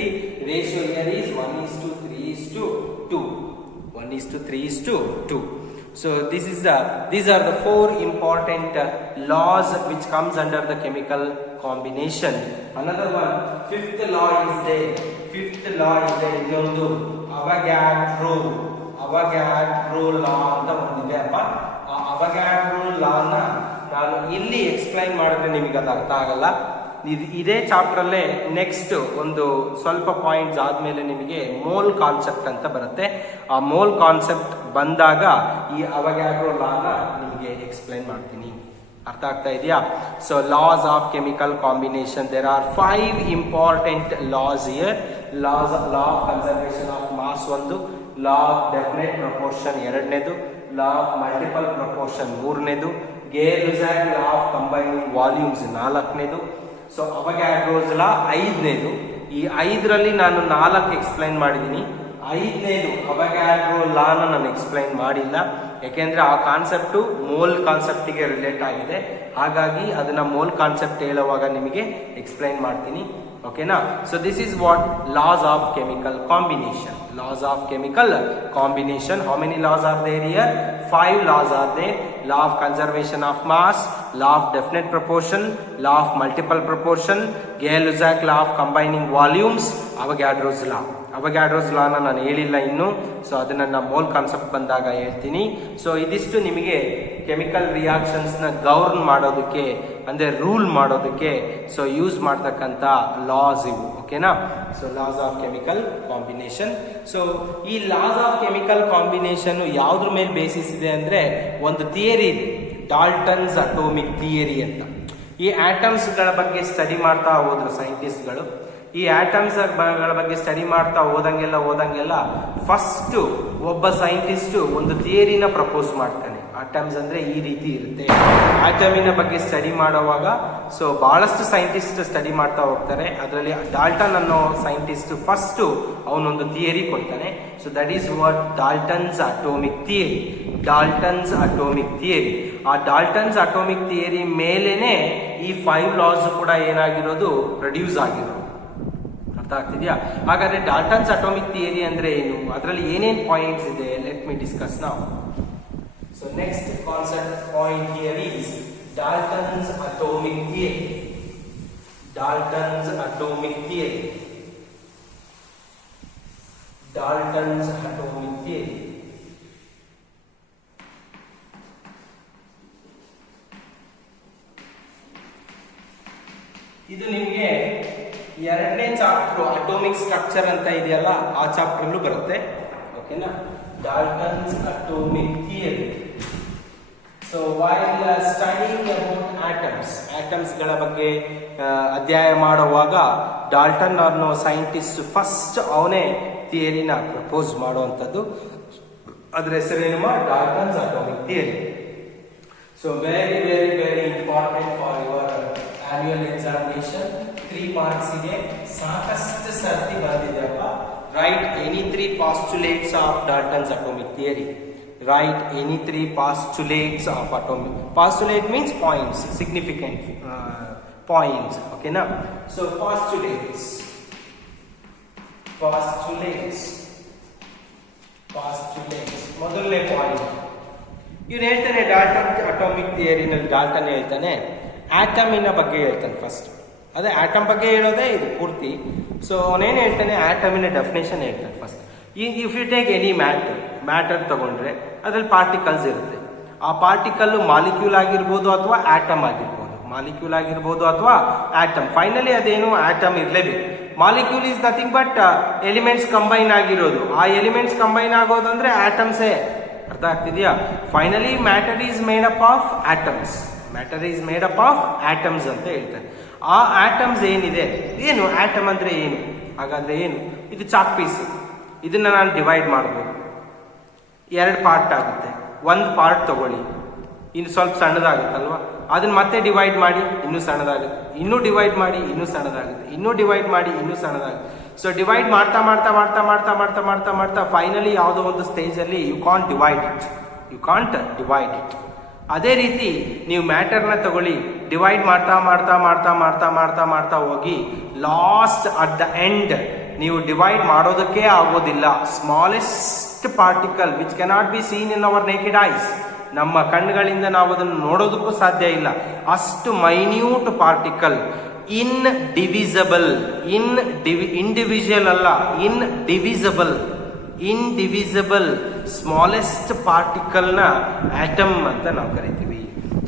Ratio here is 1:3:2. So these are the 4 important laws which comes under the chemical combination. Another one, fifth law is there. ಇನ್ನೊಂದು ಅವಗ್ಯಾಡ್ರೋ ಲಾ ಅಂತ ಒಂದಿದೆ ಅಪ್ಪ. ಆ ಅವಗ್ಯಾಡ್ರೋ ಲಾನ ನಾನು ಇಲ್ಲಿ explain ಮಾಡಿದ್ರೆ ನಿಮಗೆ ಅದು ಅರ್ಥ ಆಗಲ್ಲ. ಇದೇ ಚಾಪ್ಟರ್ ಅಲ್ಲೇ ನೆಕ್ಸ್ಟ್ ಒಂದು ಸ್ವಲ್ಪ ಪಾಯಿಂಟ್ಸ್ ಆದ್ಮೇಲೆ ನಿಮಗೆ ಮೋಲ್ ಕಾನ್ಸೆಪ್ಟ್ ಅಂತ ಬರುತ್ತೆ. ಆ ಮೋಲ್ ಕಾನ್ಸೆಪ್ಟ್ ಬಂದಾಗ ಈ ಅವಗ್ಯಾಡ್ರೋ ಲಾನ ನಿಮಗೆ ಎಕ್ಸ್ಪ್ಲೈನ್ ಮಾಡ್ತೀನಿ. ಅರ್ಥ ಆಗ್ತಾ ಇದೆಯಾ? So laws of chemical combination, there are 5 important laws here. Law of conservation of mass ಒಂದು, ಲಾ ಆಫ್ ಡೆಫಿನೆಟ್ ಪ್ರಪೋರ್ಷನ್ ಎರಡನೇದು, ಲಾ ಆಫ್ ಮಲ್ಟಿಪಲ್ ಪ್ರಪೋರ್ಷನ್ ಮೂರನೇದು, ಗೇ-ಲುಸಾಕ್ ಲಾ ಆಫ್ ಕಂಬೈನಿಂಗ್ ವಾಲ್ಯೂಮ್ಸ್ ನಾಲ್ಕನೇದು, ಸೊ ಅವಗ್ಯಾಡ್ರೋಸ್ ಲಾ ಐದನೇದು. ಈ 5ರಲ್ಲಿ ನಾನು 4 ಎಕ್ಸ್ಪ್ಲೈನ್ ಮಾಡಿದ್ದೀನಿ. 5ನೇದು ಅವಗ್ಯಾಡ್ರೋ ಲಾನ ನಾನು ಎಕ್ಸ್ಪ್ಲೈನ್ ಮಾಡಿಲ್ಲ, ಯಾಕೆಂದ್ರೆ ಆ ಕಾನ್ಸೆಪ್ಟು ಮೋಲ್ ಕಾನ್ಸೆಪ್ಟಿಗೆ ರಿಲೇಟ್ ಆಗಿದೆ. ಹಾಗಾಗಿ ಅದನ್ನ ಮೋಲ್ ಕಾನ್ಸೆಪ್ಟ್ ಹೇಳುವಾಗ ನಿಮಗೆ ಎಕ್ಸ್ಪ್ಲೈನ್ ಮಾಡ್ತೀನಿ. ಓಕೆನಾ? So this is what loss of chemical combination. How many laws are there here? 5 laws are there. Law of conservation of mass, law of definite proportion, law of multiple proportion, Gay-Lussac law of combining volumes, ಅವಗ್ಯಾಡ್ರೋಸ್ ಲಾನ ನಾನು ಹೇಳಿಲ್ಲ ಇನ್ನು. So ಅದನ್ನ mole concept ಬಂದಾಗ ಹೇಳ್ತೀನಿ. So ಇದಿಷ್ಟು ನಿಮಗೆ chemical reactions ನ govern ಮಾಡೋದಕ್ಕೆ, ಅಂದ್ರೆ ರೂಲ್ ಮಾಡೋದಕ್ಕೆ ಸೊ ಯೂಸ್ ಮಾಡ್ತಕ್ಕಂಥ ಲಾಸ್ ಇವು. ಓಕೆನಾ? So laws of chemical combination. So ಈ ಲಾಸ್ ಆಫ್ ಕೆಮಿಕಲ್ ಕಾಂಬಿನೇಷನ್ ಯಾವ್ದ್ರ ಮೇಲೆ ಬೇಸಿಸ್ ಇದೆ ಅಂದ್ರೆ ಒಂದು ಥಿಯರಿ ಇದೆ. ಡಾಲ್ಟನ್ಸ್ ಅಟೋಮಿಕ್ ಥಿಯರಿ ಅಂತ. ಈ ಆಟಮ್ಸ್ಗಳ ಬಗ್ಗೆ ಸ್ಟಡಿ ಮಾಡ್ತಾ ಹೋದ್ರು ಸೈಂಟಿಸ್ಟ್ಗಳು. ಈ ಆಟಮ್ಸ್ ಗಳ ಬಗ್ಗೆ ಸ್ಟಡಿ ಮಾಡ್ತಾ ಹೋದಂಗೆಲ್ಲ ಫಸ್ಟ್ ಒಬ್ಬ ಸೈಂಟಿಸ್ಟ್ ಒಂದು ಥಿಯರಿನ ಪ್ರಪೋಸ್ ಮಾಡ್ತಾನೆ. ಆಟಮ್ಸ್ ಅಂದ್ರೆ ಈ ರೀತಿ ಇರುತ್ತೆ. ಆಟಮಿನ ಬಗ್ಗೆ ಸ್ಟಡಿ ಮಾಡುವಾಗ ಸೊ ಬಹಳಷ್ಟು ಸೈಂಟಿಸ್ಟ್ ಸ್ಟಡಿ ಮಾಡ್ತಾ ಹೋಗ್ತಾರೆ. ಅದರಲ್ಲಿ ಡಾಲ್ಟನ್ ಅನ್ನೋ ಸೈಂಟಿಸ್ಟ್ ಫಸ್ಟ್ ಅವನೊಂದು ಥಿಯರಿ ಕೊಡ್ತಾನೆ. So that is what ಡಾಲ್ಟನ್ಸ್ atomic theory. ಡಾಲ್ಟನ್ಸ್ atomic theory. ಆ ಡಾಲ್ಟನ್ಸ್ ಅಟೋಮಿಕ್ ಥಿಯರಿ ಮೇಲೇನೆ ಈ 5 ಲಾಸ್ ಕೂಡ ಏನಾಗಿರೋದು ಪ್ರೊಡ್ಯೂಸ್ ಆಗಿರೋದು. ಅರ್ಥ ಆಗ್ತಿದ್ಯಾ? ಹಾಗಾದ್ರೆ ಡಾಲ್ಟನ್ಸ್ ಅಟೋಮಿಕ್ ಥಿಯರಿ ಅಂದ್ರೆ ಏನು, ಅದರಲ್ಲಿ ಏನೇನು ಪಾಯಿಂಟ್ಸ್ ಇದೆ, let me discuss now. So next concept point here is Dalton's atomic theory. Dalton's atomic theory. Dalton's atomic theory. ಇದು ನಿಮಗೆ ಎರಡನೇ ಚಾಪ್ಟರ್ ಅಟೋಮಿಕ್ ಸ್ಟ್ರಕ್ಚರ್ ಅಂತ ಇದೆಯಲ್ಲ ಆ ಚಾಪ್ಟರ್ ಅಲ್ಲೂ ಬರುತ್ತೆ. ಓಕೆನಾ? Dalton's atomic theory. So while studying about atoms ಗಳ ಬಗ್ಗೆ ಅಧ್ಯಯನ ಮಾಡುವಾಗ ಡಾಲ್ಟನ್ ಅನ್ನೋ ಸೈಂಟಿಸ್ಟ್ ಫಸ್ಟ್ ಅವನೇ ಥಿಯರಿನ ಪ್ರಪೋಸ್ ಮಾಡುವಂಥದ್ದು. ಅದರ ಹೆಸರೇನು? ಡಾಲ್ಟನ್ಸ್ atomic theory. So very very very important for your annual examination. 3 marks ಗೆ ಸಾಕಷ್ಟು ಸರ್ತಿ ಬಂದಿದೆಯಪ್ಪ. Write any 3 postulates of Dalton's atomic theory. Write any 3 postulates of atomic. Postulate means points, significant points. Okay, now so postulates. ಮೊದಲನೇ point ಇವ್ರು ಹೇಳ್ತಾನೆ Dalton atomic ಥಿಯರಿನಲ್ಲಿ. Dalton ಹೇಳ್ತಾನೆ ಆಟಮಿನ ಬಗ್ಗೆ ಹೇಳ್ತಾನೆ first. ಅದೇ ಆಟಮ್ ಬಗ್ಗೆ ಹೇಳೋದೇ ಇದು ಪೂರ್ತಿ. ಸೊ ಅವನೇನು ಹೇಳ್ತಾನೆ, ಆಟಮಿನ ಡೆಫಿನೇಷನ್ ಹೇಳ್ತಾನೆ first. If you take any matter ತಗೊಂಡ್ರೆ ಅದ್ರಲ್ಲಿ ಪಾರ್ಟಿಕಲ್ಸ್ ಇರುತ್ತೆ. ಆ ಪಾರ್ಟಿಕಲ್ ಮಾಲಿಕ್ಯೂಲ್ ಆಗಿರ್ಬೋದು ಅಥವಾ ಆಟಮ್ ಆಗಿರ್ಬೋದು. ಮಾಲಿಕ್ಯೂಲ್ ಆಗಿರ್ಬೋದು ಅಥವಾ ಆಟಮ್. ಫೈನಲಿ ಅದೇನು ಆಟಮ್ ಇರಲೇಬೇಕು. Molecule is nothing but elements combine ಆಗಿರೋದು. ಆ ಎಲಿಮೆಂಟ್ಸ್ ಕಂಬೈನ್ ಆಗೋದು ಅಂದ್ರೆ ಆಟಮ್ಸೇ. ಅರ್ಥ ಆಗ್ತಿದ್ಯಾ? Finally matter is made up of atoms. Matter is made up of atoms ಅಂತ ಹೇಳ್ತಾರೆ. ಆ ಆಟಮ್ಸ್ ಏನಿದೆ, ಏನು ಆಟಮ್ ಅಂದ್ರೆ ಏನು? ಹಾಗಾದ್ರೆ ಏನು? ಇದು ಚಾಕ್ ಪೀಸ್. ಇದನ್ನ ನಾನು ಡಿವೈಡ್ ಮಾಡ್ಬೋದು. 2 ಪಾರ್ಟ್ ಆಗುತ್ತೆ. 1 ಪಾರ್ಟ್ ತಗೊಳ್ಳಿ, ಇನ್ನು ಸ್ವಲ್ಪ ಸಣ್ಣದಾಗುತ್ತಲ್ವಾ, ಅದನ್ನ ಮತ್ತೆ ಡಿವೈಡ್ ಮಾಡಿ ಇನ್ನೂ ಸಣ್ಣದಾಗುತ್ತೆ, ಇನ್ನೂ ಡಿವೈಡ್ ಮಾಡಿ ಇನ್ನೂ ಸಣ್ಣದಾಗುತ್ತೆ, ಇನ್ನೂ ಡಿವೈಡ್ ಮಾಡಿ ಇನ್ನೂ ಸಣ್ಣದಾಗುತ್ತೆ. ಸೊ ಡಿವೈಡ್ ಮಾಡ್ತಾ ಮಾಡ್ತಾ ಮಾಡ್ತಾ ಮಾಡ್ತಾ ಮಾಡ್ತಾ ಮಾಡ್ತಾ ಮಾಡ್ತಾ ಫೈನಲಿ ಯಾವುದೋ ಒಂದು ಸ್ಟೇಜ್ ಅಲ್ಲಿ ಯು ಕಾಂಟ್ ಡಿವೈಡ್ ಇಟ್. ಅದೇ ರೀತಿ ನೀವು ಮ್ಯಾಟರ್ನ ತಗೊಳ್ಳಿ, ಡಿವೈಡ್ ಮಾಡ್ತಾ ಮಾಡ್ತಾ ಮಾಡ್ತಾ ಮಾಡ್ತಾ ಮಾಡ್ತಾ ಮಾಡ್ತಾ ಹೋಗಿ ಲಾಸ್ಟ್ ಅಟ್ ದ ಎಂಡ್ ನೀವು ಡಿವೈಡ್ ಮಾಡೋದಕ್ಕೆ ಆಗೋದಿಲ್ಲ. Smallest particle which cannot be seen in our naked ice. ನಮ್ಮ ಕಣ್ಣುಗಳಿಂದ ನಾವು ಅದನ್ನು ನೋಡೋದಕ್ಕೂ ಸಾಧ್ಯ ಇಲ್ಲ. ಅಷ್ಟು ಮೈನ್ಯೂಟ್ ಪಾರ್ಟಿಕಲ್, ಇಂಡಿವಿಸಿಬಲ್ ಅಲ್ಲ, ಇಂಡಿವಿಸಿಬಲ್ ಸ್ಮಾಲೆಸ್ಟ್ ಪಾರ್ಟಿಕಲ್ ನ ಆಟಮ್ ಅಂತ ನಾವು ಕರಿತೀವಿ.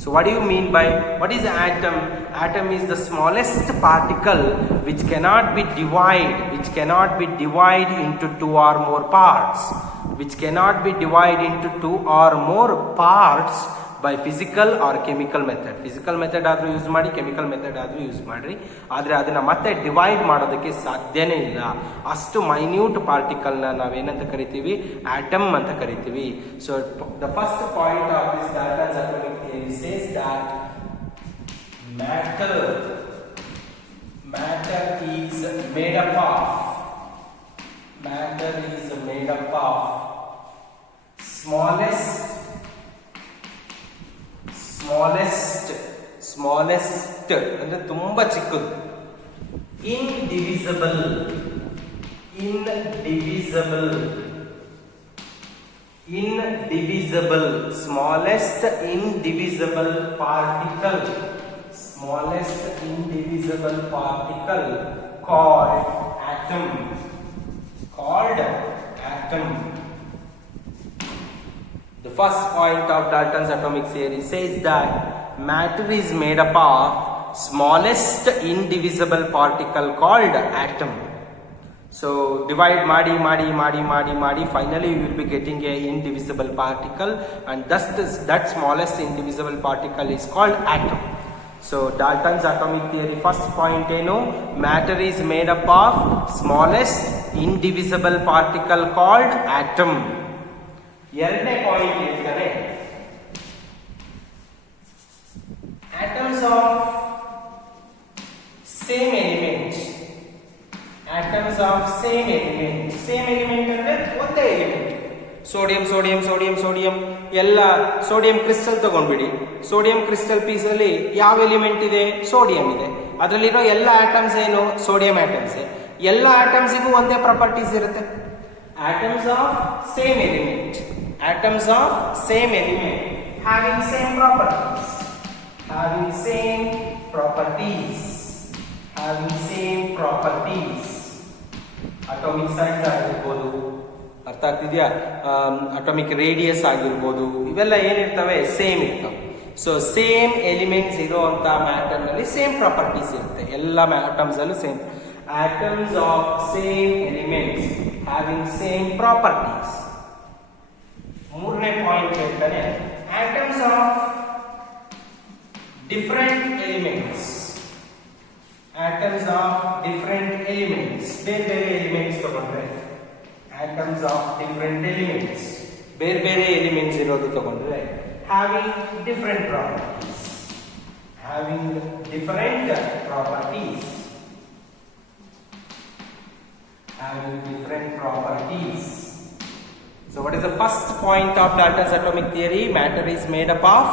So what do you mean by, what is atom? Atom is the smallest particle which cannot be divided into 2 or more parts. Which cannot be divided into 2 or more parts by physical or chemical method. Physical method ಆದ್ರೂ use ಮಾಡಿ, chemical method ಆದ್ರೂ use ಮಾಡ್ರಿ, ಆದ್ರೆ ಅದನ್ನ ಮತ್ತೆ divide ಮಾಡೋದಕ್ಕೆ ಸಾಧ್ಯನೇ ಇಲ್ಲ. ಅಷ್ಟು ಮೈನ್ಯೂಟ್ ಪಾರ್ಟಿಕಲ್ ನ ನಾವೇನಂತ ಕರಿತೀವಿ? ಆಟಮ್ ಅಂತ ಕರಿತೀವಿ. So the first point of this ಡಾಲ್ಟನ್ಸ್ atomic theory says that matter is made up of smallest ಅಂದ್ರೆ ತುಂಬಾ ಚಿಕ್ಕದು, indivisible smallest indivisible particle called atom. The first point of Dalton's atomic theory says that matter is made up of smallest indivisible particle called atom. So divide ಮಾಡಿ finally you will be getting a indivisible particle, and thus that smallest indivisible particle is called atom. So Dalton's atomic theory first point ಏನು, matter is made up of smallest indivisible particle called atom. ಎರಡನೇ point ಹೇಳ್ತಾನೆ, atoms of same element. Atoms of same element. Same element ಅಂದ್ರೆ ಒಂದೇ element. Sodium ಎಲ್ಲ sodium crystal ತಗೊಂಡ್ಬಿಡಿ. Sodium crystal piece ಅಲ್ಲಿ ಯಾವ element ಇದೆ? ಸೋಡಿಯಂ ಇದೆ. ಅದರಲ್ಲಿರೋ ಎಲ್ಲ ಆಟಮ್ಸ್ ಏನು? Sodium atoms. ಎಲ್ಲ ಆಟಮ್ಸ್ಗೂ ಒಂದೇ ಪ್ರಾಪರ್ಟೀಸ್ ಇರುತ್ತೆ. Atoms of same element. Atoms of same element having same properties. Having same properties. Atomic size ಆಗಿರ್ಬೋದು, ಅರ್ಥ ಆಗ್ತಿದ್ಯಾ? ಅಟಾಮಿಕ್ ರೇಡಿಯಸ್ ಆಗಿರ್ಬೋದು, ಇವೆಲ್ಲ ಏನಿರ್ತವೆ? ಸೇಮ್ ಇರ್ತವೆ. ಸೊ ಸೇಮ್ ಎಲಿಮೆಂಟ್ಸ್ ಇರುವಂತ ಮ್ಯಾಟರ್ ನಲ್ಲಿ ಸೇಮ್ ಪ್ರಾಪರ್ಟೀಸ್ ಇರುತ್ತೆ. ಎಲ್ಲ ಆಟಮ್ಸ್ ಅಲ್ಲೂ same. Atoms of same elements having same properties. ಮೂರನೇ ಪಾಯಿಂಟ್ ಹೇಳ್ತಾನೆ, atoms of different elements. Atoms of different elements. ಬೇರೆ ಎಲಿಮೆಂಟ್ಸ್ ತಗೊಂಡ್ರೆ atoms of different elements. ಬೇರೆ ಎಲಿಮೆಂಟ್ಸ್ ಇರೋದು ತಗೊಂಡ್ರೆ having different properties. So what is the first point of Dalton's atomic theory? Matter is made up of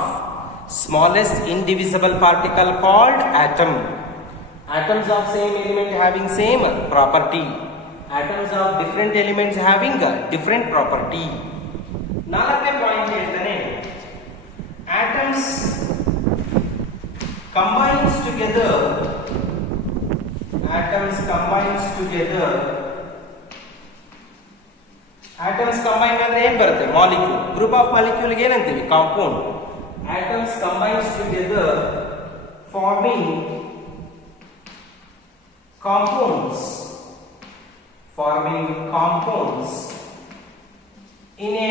smallest indivisible particle called atom. Atoms of same element having same property. Atoms of different elements having different property. ನಾಲ್ಕನೇ point ಹೇಳ್ತಾನೆ, atoms combines together. Atoms combine ಅಂದ್ರೆ ಏನ್ ಬರುತ್ತೆ? Molecule. Group of molecule ಗೆ ಏನಂತೀವಿ? Compound. Atoms combines together forming compounds in a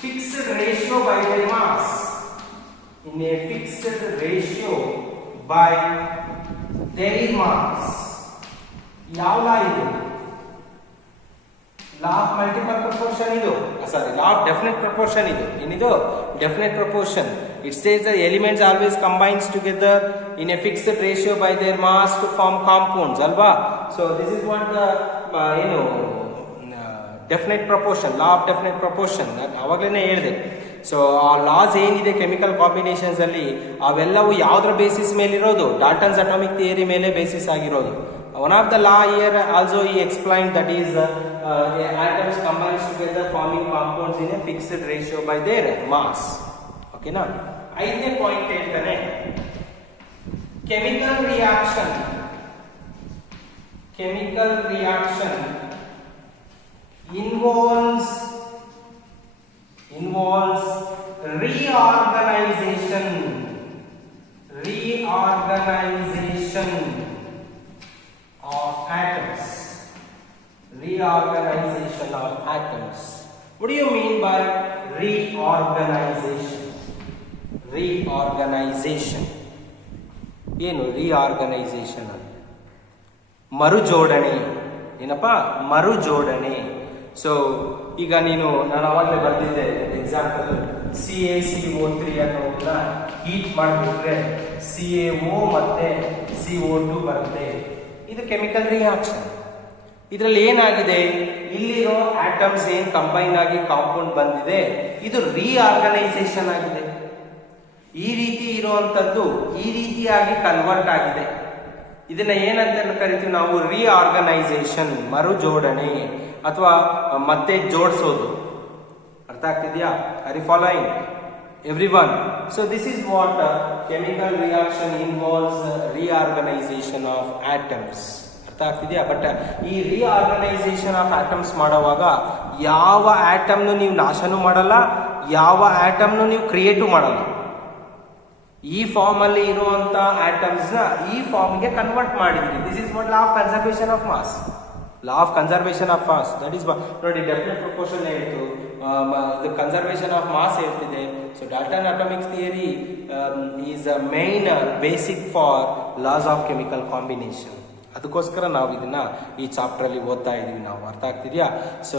fixed ratio by their mass. ಯಾವ ಲಾ ಇದು? ಲಾ of multiple proportion ಇದು. ಲಾ ಆಫ್ ಡೆಫಿನೆಟ್ ಪ್ರಪೋರ್ಷನ್ ಇದು. ಏನಿದು? Definite proportion. It says the elements always combines together in a fixed ratio by their mass to form compounds, alva? So this is what the definite proportion, law of definite proportion. ಅವಾಗಲೇ ಹೇಳಿದೆ. So ಆ loss ಏನಿದೆ chemical combinations ಅಲ್ಲಿ, ಅವೆಲ್ಲವೂ ಯಾವುದರ basis ಮೇಲೆ ಇರೋದು? ಡಾಲ್ಟನ್ಸ್ atomic theory ಮೇಲೆ ಬೇಸಿಸ್ ಆಗಿರೋದು. One of the law here also he explained, that is atoms combines together forming compounds in a fixed ratio by their mass. Okay na? ಐದನೇ point ಹೇಳ್ತಾನೆ, chemical reaction involves reorganization of atoms. What do you mean by reorganization? ಏನು reorganisation? ಮರುಜೋಡಣೆ. ಏನಪ್ಪ? ಮರುಜೋಡಣೆ. So ಈಗ ನಾನು ಅವಾಗಲೇ ಬರ್ತಿದ್ದೆ example, CaCO3 ಅನ್ನೋದನ್ನ heat ಮಾಡಿಬಿಟ್ರೆ CaO ಮತ್ತೆ CO2 ಬರುತ್ತೆ. ಇದು ಕೆಮಿಕಲ್ ರಿಯಾಕ್ಷನ್. ಇದರಲ್ಲಿ ಏನಾಗಿದೆ? ಇಲ್ಲಿರೋ ಆಟಮ್ಸ್ ಏನ್ ಕಂಬೈನ್ ಆಗಿ ಕಾಂಪೌಂಡ್ ಬಂದಿದೆ, ಇದು ರಿಆರ್ಗನೈಸೇಷನ್ ಆಗಿದೆ. ಈ ರೀತಿ ಇರುವಂತದ್ದು ಈ ರೀತಿಯಾಗಿ ಕನ್ವರ್ಟ್ ಆಗಿದೆ. ಇದನ್ನ ಏನಂತ ಕರಿತೀವಿ ನಾವು? ರಿಆರ್ಗನೈಸೇಷನ್, ಮರುಜೋಡಣೆ ಅಥವಾ ಮತ್ತೆ ಜೋಡಿಸೋದು. ಅರ್ಥ ಆಗ್ತಿದ್ಯಾ? Are you following everyone? So this is what chemical reaction involves reorganisation of atoms. ಅರ್ಥ ಆಗ್ತಿದ್ಯಾ? ಬಟ್ ಈ ರಿಆರ್ಗನೈಸೇಷನ್ ಆಫ್ ಆಟಮ್ಸ್ ಮಾಡುವಾಗ ಯಾವ ಆಟಮ್ನು ನೀವು ನಾಶನೂ ಮಾಡಲ್ಲ, ಯಾವ ಆಟಮ್ನು ನೀವು ಕ್ರಿಯೇಟು ಮಾಡಲ್ಲ. ಈ ಫಾರ್ಮ್ ಅಲ್ಲಿ ಇರುವಂತ ಆಟಮ್ಸ್ ನ ಈ ಫಾರ್ಮ್ ಗೆ ಕನ್ವರ್ಟ್ ಮಾಡಿದ್ವಿ. This is what law of conservation of mass. Law of conservation of mass, that is ನೋಡಿ ಡೆಫಿನೆಟ್ ಪ್ರಪೋರ್ಷನ್ ಹೇಳ್ತು, ಇದು ಕನ್ಸರ್ವೇಷನ್ ಆಫ್ ಮಾಸ್ ಹೇಳ್ತಿದೆ. So Dalton atomic theory is a main basic for laws of chemical combination. ಅದಕ್ಕೋಸ್ಕರ ನಾವು ಇದನ್ನ ಈ chapter ಅಲ್ಲಿ ಓದ್ತಾ ಇದೀವಿ ನಾವು. ಅರ್ಥ ಆಗ್ತಿದ್ಯಾ? ಸೊ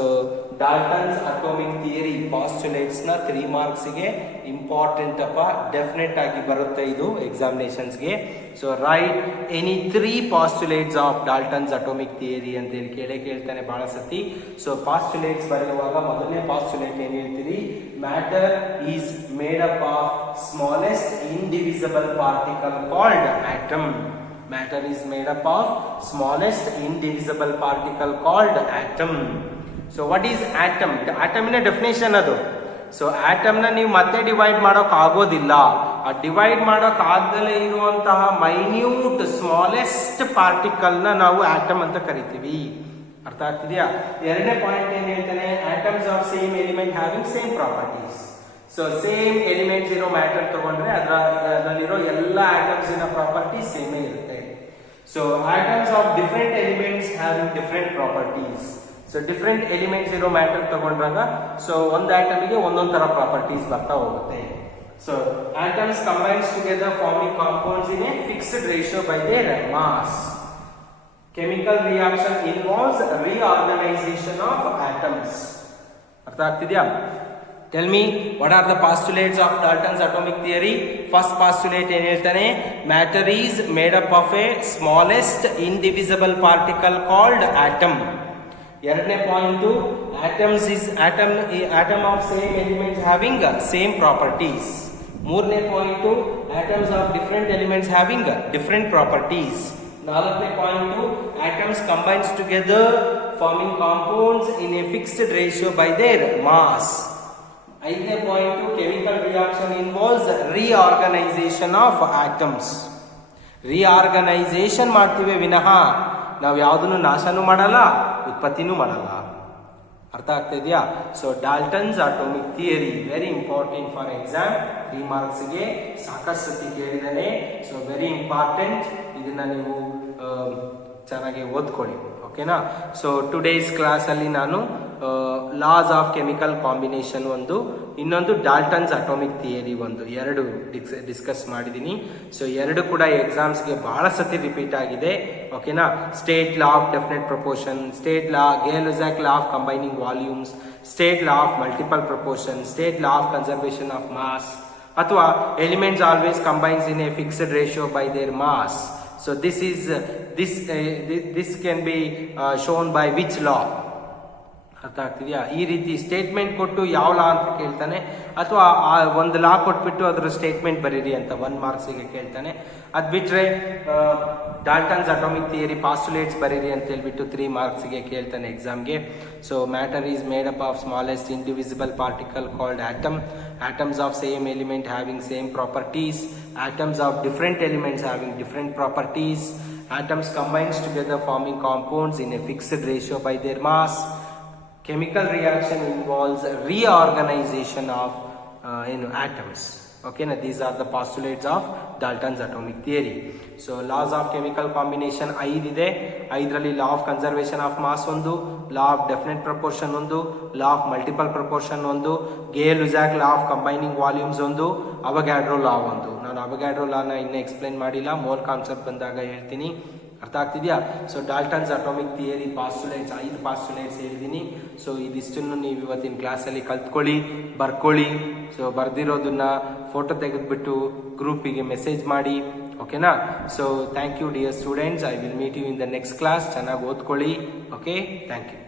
ಡಾಲ್ಟನ್ಸ್ ಅಟೋಮಿಕ್ ಥಿಯರಿ ಪಾಸ್ಟುಲೇಟ್ಸ್ ನ 3 ಮಾರ್ಕ್ಸ್ ಗೆ ಇಂಪಾರ್ಟೆಂಟ್ ಅಪ್ಪ, ಡೆಫಿನೆಟ್ ಆಗಿ ಬರುತ್ತೆ ಇದು ಎಕ್ಸಾಮಿನೇಷನ್ಸ್ ಗೆ. So right any 3 postulates of ಡಾಲ್ಟನ್ಸ್ atomic theory ಅಂತ ಹೇಳಿ ಕೇಳ್ತಾನೆ ಬಹಳ ಸತಿ. ಸೊ ಪಾಸ್ಟುಲೇಟ್ಸ್ ಬರೆಯುವಾಗ ಮೊದಲನೇ ಪಾಸ್ಟುಲೇಟ್ ಏನ್ ಹೇಳ್ತೀರಿ? Matter is made up of smallest indivisible particle called atom. Matter is made up of smallest indivisible particle called atom. So what is atom? Atom in a definition adu. So atom na ನೀವು ಮತ್ತೆ divide ಮಾಡೋಕ್ ಆಗೋದಿಲ್ಲ. ಆ divide ಮಾಡೋಕ್ ಆಗದಲೇ ಇರುವಂತಹ minute smallest particle ನ ನಾವು atom ಅಂತ ಕರಿತೀವಿ. ಅರ್ಥ ಆಗ್ತಿದ್ಯಾ? ಎರಡನೇ ಪಾಯಿಂಟ್ ಏನ್ ಹೇಳ್ತಾನೆ? Atoms of same element having same properties. So same elements ಇರೋ ಮ್ಯಾಟರ್ ತಗೊಂಡ್ರೆ ಅದರಲ್ಲಿರೋ ಎಲ್ಲ ಆಟಮ್ಸ್ ಇನ ಪ್ರಾಪರ್ಟೀಸ್ ಸೇಮೇ ಇರುತ್ತೆ. So atoms of different elements having different properties. So different elements ಇರೋ ಮ್ಯಾಟರ್ ತಗೊಂಡ್ರಾಗ ಸೊ ಒಂದು ಆಟಮ್ಗೆ ಒಂದೊಂದ್ ತರ ಪ್ರಾಪರ್ಟೀಸ್ ಬರ್ತಾ ಹೋಗುತ್ತೆ. So atoms combines together forming compounds in a fixed ratio by their mass. Chemical reaction involves reorganisation of atoms. ಅರ್ಥ ಆಗ್ತಿದ್ಯಾ? Tell me, what are the postulates of Dalton's atomic theory? First postulate ಏನು ಹೇಳ್ತಾನೆ? Matter is made up of a smallest indivisible particle called atom. ಎರಡನೇ point, atom of same elements having same properties. ಮೂರನೇ point, atoms of different elements having different properties. ನಾಲ್ಕನೇ point, atoms combines together forming compounds in a fixed ratio by their mass. ಐದನೇ point, chemical reaction involves reorganisation of atoms. Reorganisation ಮಾಡ್ತೀವಿ ವಿನಃ ನಾವು ಯಾವುದನ್ನು ನಾಶನೂ ಮಾಡಲ್ಲ, ಉತ್ಪತ್ತಿನೂ ಮಾಡಲ್ಲ. ಅರ್ಥ ಆಗ್ತಾ ಇದೆಯಾ? So ಡಾಲ್ಟನ್ಸ್ atomic theory very important for exam. 3 marks ಗೆ ಸಾಕಷ್ಟು ಸತಿ ಕೇಳಿದಾನೆ. ಸೊ ವೆರಿ ಇಂಪಾರ್ಟೆಂಟ್, ಇದನ್ನ ನೀವು ಚೆನ್ನಾಗಿ ಓದ್ಕೊಳ್ಳಿ. ಓಕೆನಾ? ಸೊ ಟುಡೇಸ್ ಕ್ಲಾಸ್ ಅಲ್ಲಿ ನಾನು ಲಾಸ್ ಆಫ್ ಕೆಮಿಕಲ್ ಕಾಂಬಿನೇಷನ್ ಒಂದು, ಇನ್ನೊಂದು ಡಾಲ್ಟನ್ಸ್ ಅಟೋಮಿಕ್ ಥಿಯರಿ ಒಂದು, ಎರಡು ಡಿಸ್ಕಸ್ ಮಾಡಿದ್ದೀನಿ. ಸೊ ಎರಡು ಕೂಡ ಎಕ್ಸಾಮ್ಸ್ಗೆ ಬಹಳ ಸತಿ ರಿಪೀಟ್ ಆಗಿದೆ. ಓಕೆನಾ? State law of definite proportion, state law, Gay Lussac law of combining volumes, state law of multiple proportion, state law of conservation of mass, ಅಥವಾ elements always combines in a fixed ratio by their mass. So this can be shown by which law? ಅರ್ಥ ಆಗ್ತಿದ್ಯಾ? ಈ ರೀತಿ statement ಕೊಟ್ಟು ಯಾವ ಲಾ ಅಂತ ಕೇಳ್ತಾನೆ, ಅಥವಾ ಒಂದು ಲಾ ಕೊಟ್ಬಿಟ್ಟು ಅದರ ಸ್ಟೇಟ್ಮೆಂಟ್ ಬರೀರಿ ಅಂತ 1 ಮಾರ್ಕ್ಸಿಗೆ ಕೇಳ್ತಾನೆ. ಅದ್ ಬಿಟ್ರೆ ಡಾಲ್ಟನ್ಸ್ ಅಟೋಮಿಕ್ ಥಿಯರಿ ಪಾಸ್ಟುಲೇಟ್ಸ್ ಬರೀರಿ ಅಂತ ಹೇಳ್ಬಿಟ್ಟು 3 ಮಾರ್ಕ್ಸಿಗೆ ಕೇಳ್ತಾನೆ ಎಕ್ಸಾಮ್ಗೆ. So matter is made up of smallest indivisible particle called atom. Atoms of same element having same properties. Atoms of different elements having different properties. Atoms combines together forming compounds in a fixed ratio by their mass. Chemical reaction involves reorganization of atoms. Okay, now these are the postulates of Dalton's atomic theory. So laws of chemical combination 5 ಇದೆ. 5ರಲ್ಲಿ law of conservation of mass ಒಂದು, law of definite proportion ಒಂದು, law of multiple proportion ಒಂದು, ಗೇಲ್-ಲೆಜಾಕ್ law of combining volumes ಒಂದು, ಅವೊಗಡ್ರೋ law ಒಂದು. ನಾನು ಅವೊಗಡ್ರೋ law ನ ಇನ್ನೂ explain ಮಾಡಿಲ್ಲ, ಮೋಲ್ ಕಾನ್ಸೆಪ್ಟ್ ಬಂದಾಗ ಹೇಳ್ತೀನಿ. ಅರ್ಥ ಆಗ್ತಿದ್ಯಾ? So ಡಾಲ್ಟನ್ಸ್ atomic theory postulates 5 postulates ಹೇಳಿದ್ದೀನಿ. ಸೊ ಇದಿಷ್ಟನ್ನು ನೀವು ಇವತ್ತಿನ ಕ್ಲಾಸಲ್ಲಿ ಕಲ್ತ್ಕೊಳ್ಳಿ, ಬರ್ಕೊಳ್ಳಿ. ಸೊ ಬರ್ದಿರೋದನ್ನ ಫೋಟೋ ತೆಗೆದುಬಿಟ್ಟು ಗ್ರೂಪಿಗೆ ಮೆಸೇಜ್ ಮಾಡಿ. ಓಕೆನಾ? So thank you dear students. I will meet you in the next class. ಚೆನ್ನಾಗಿ ಓದ್ಕೊಳ್ಳಿ. Okay, thank you.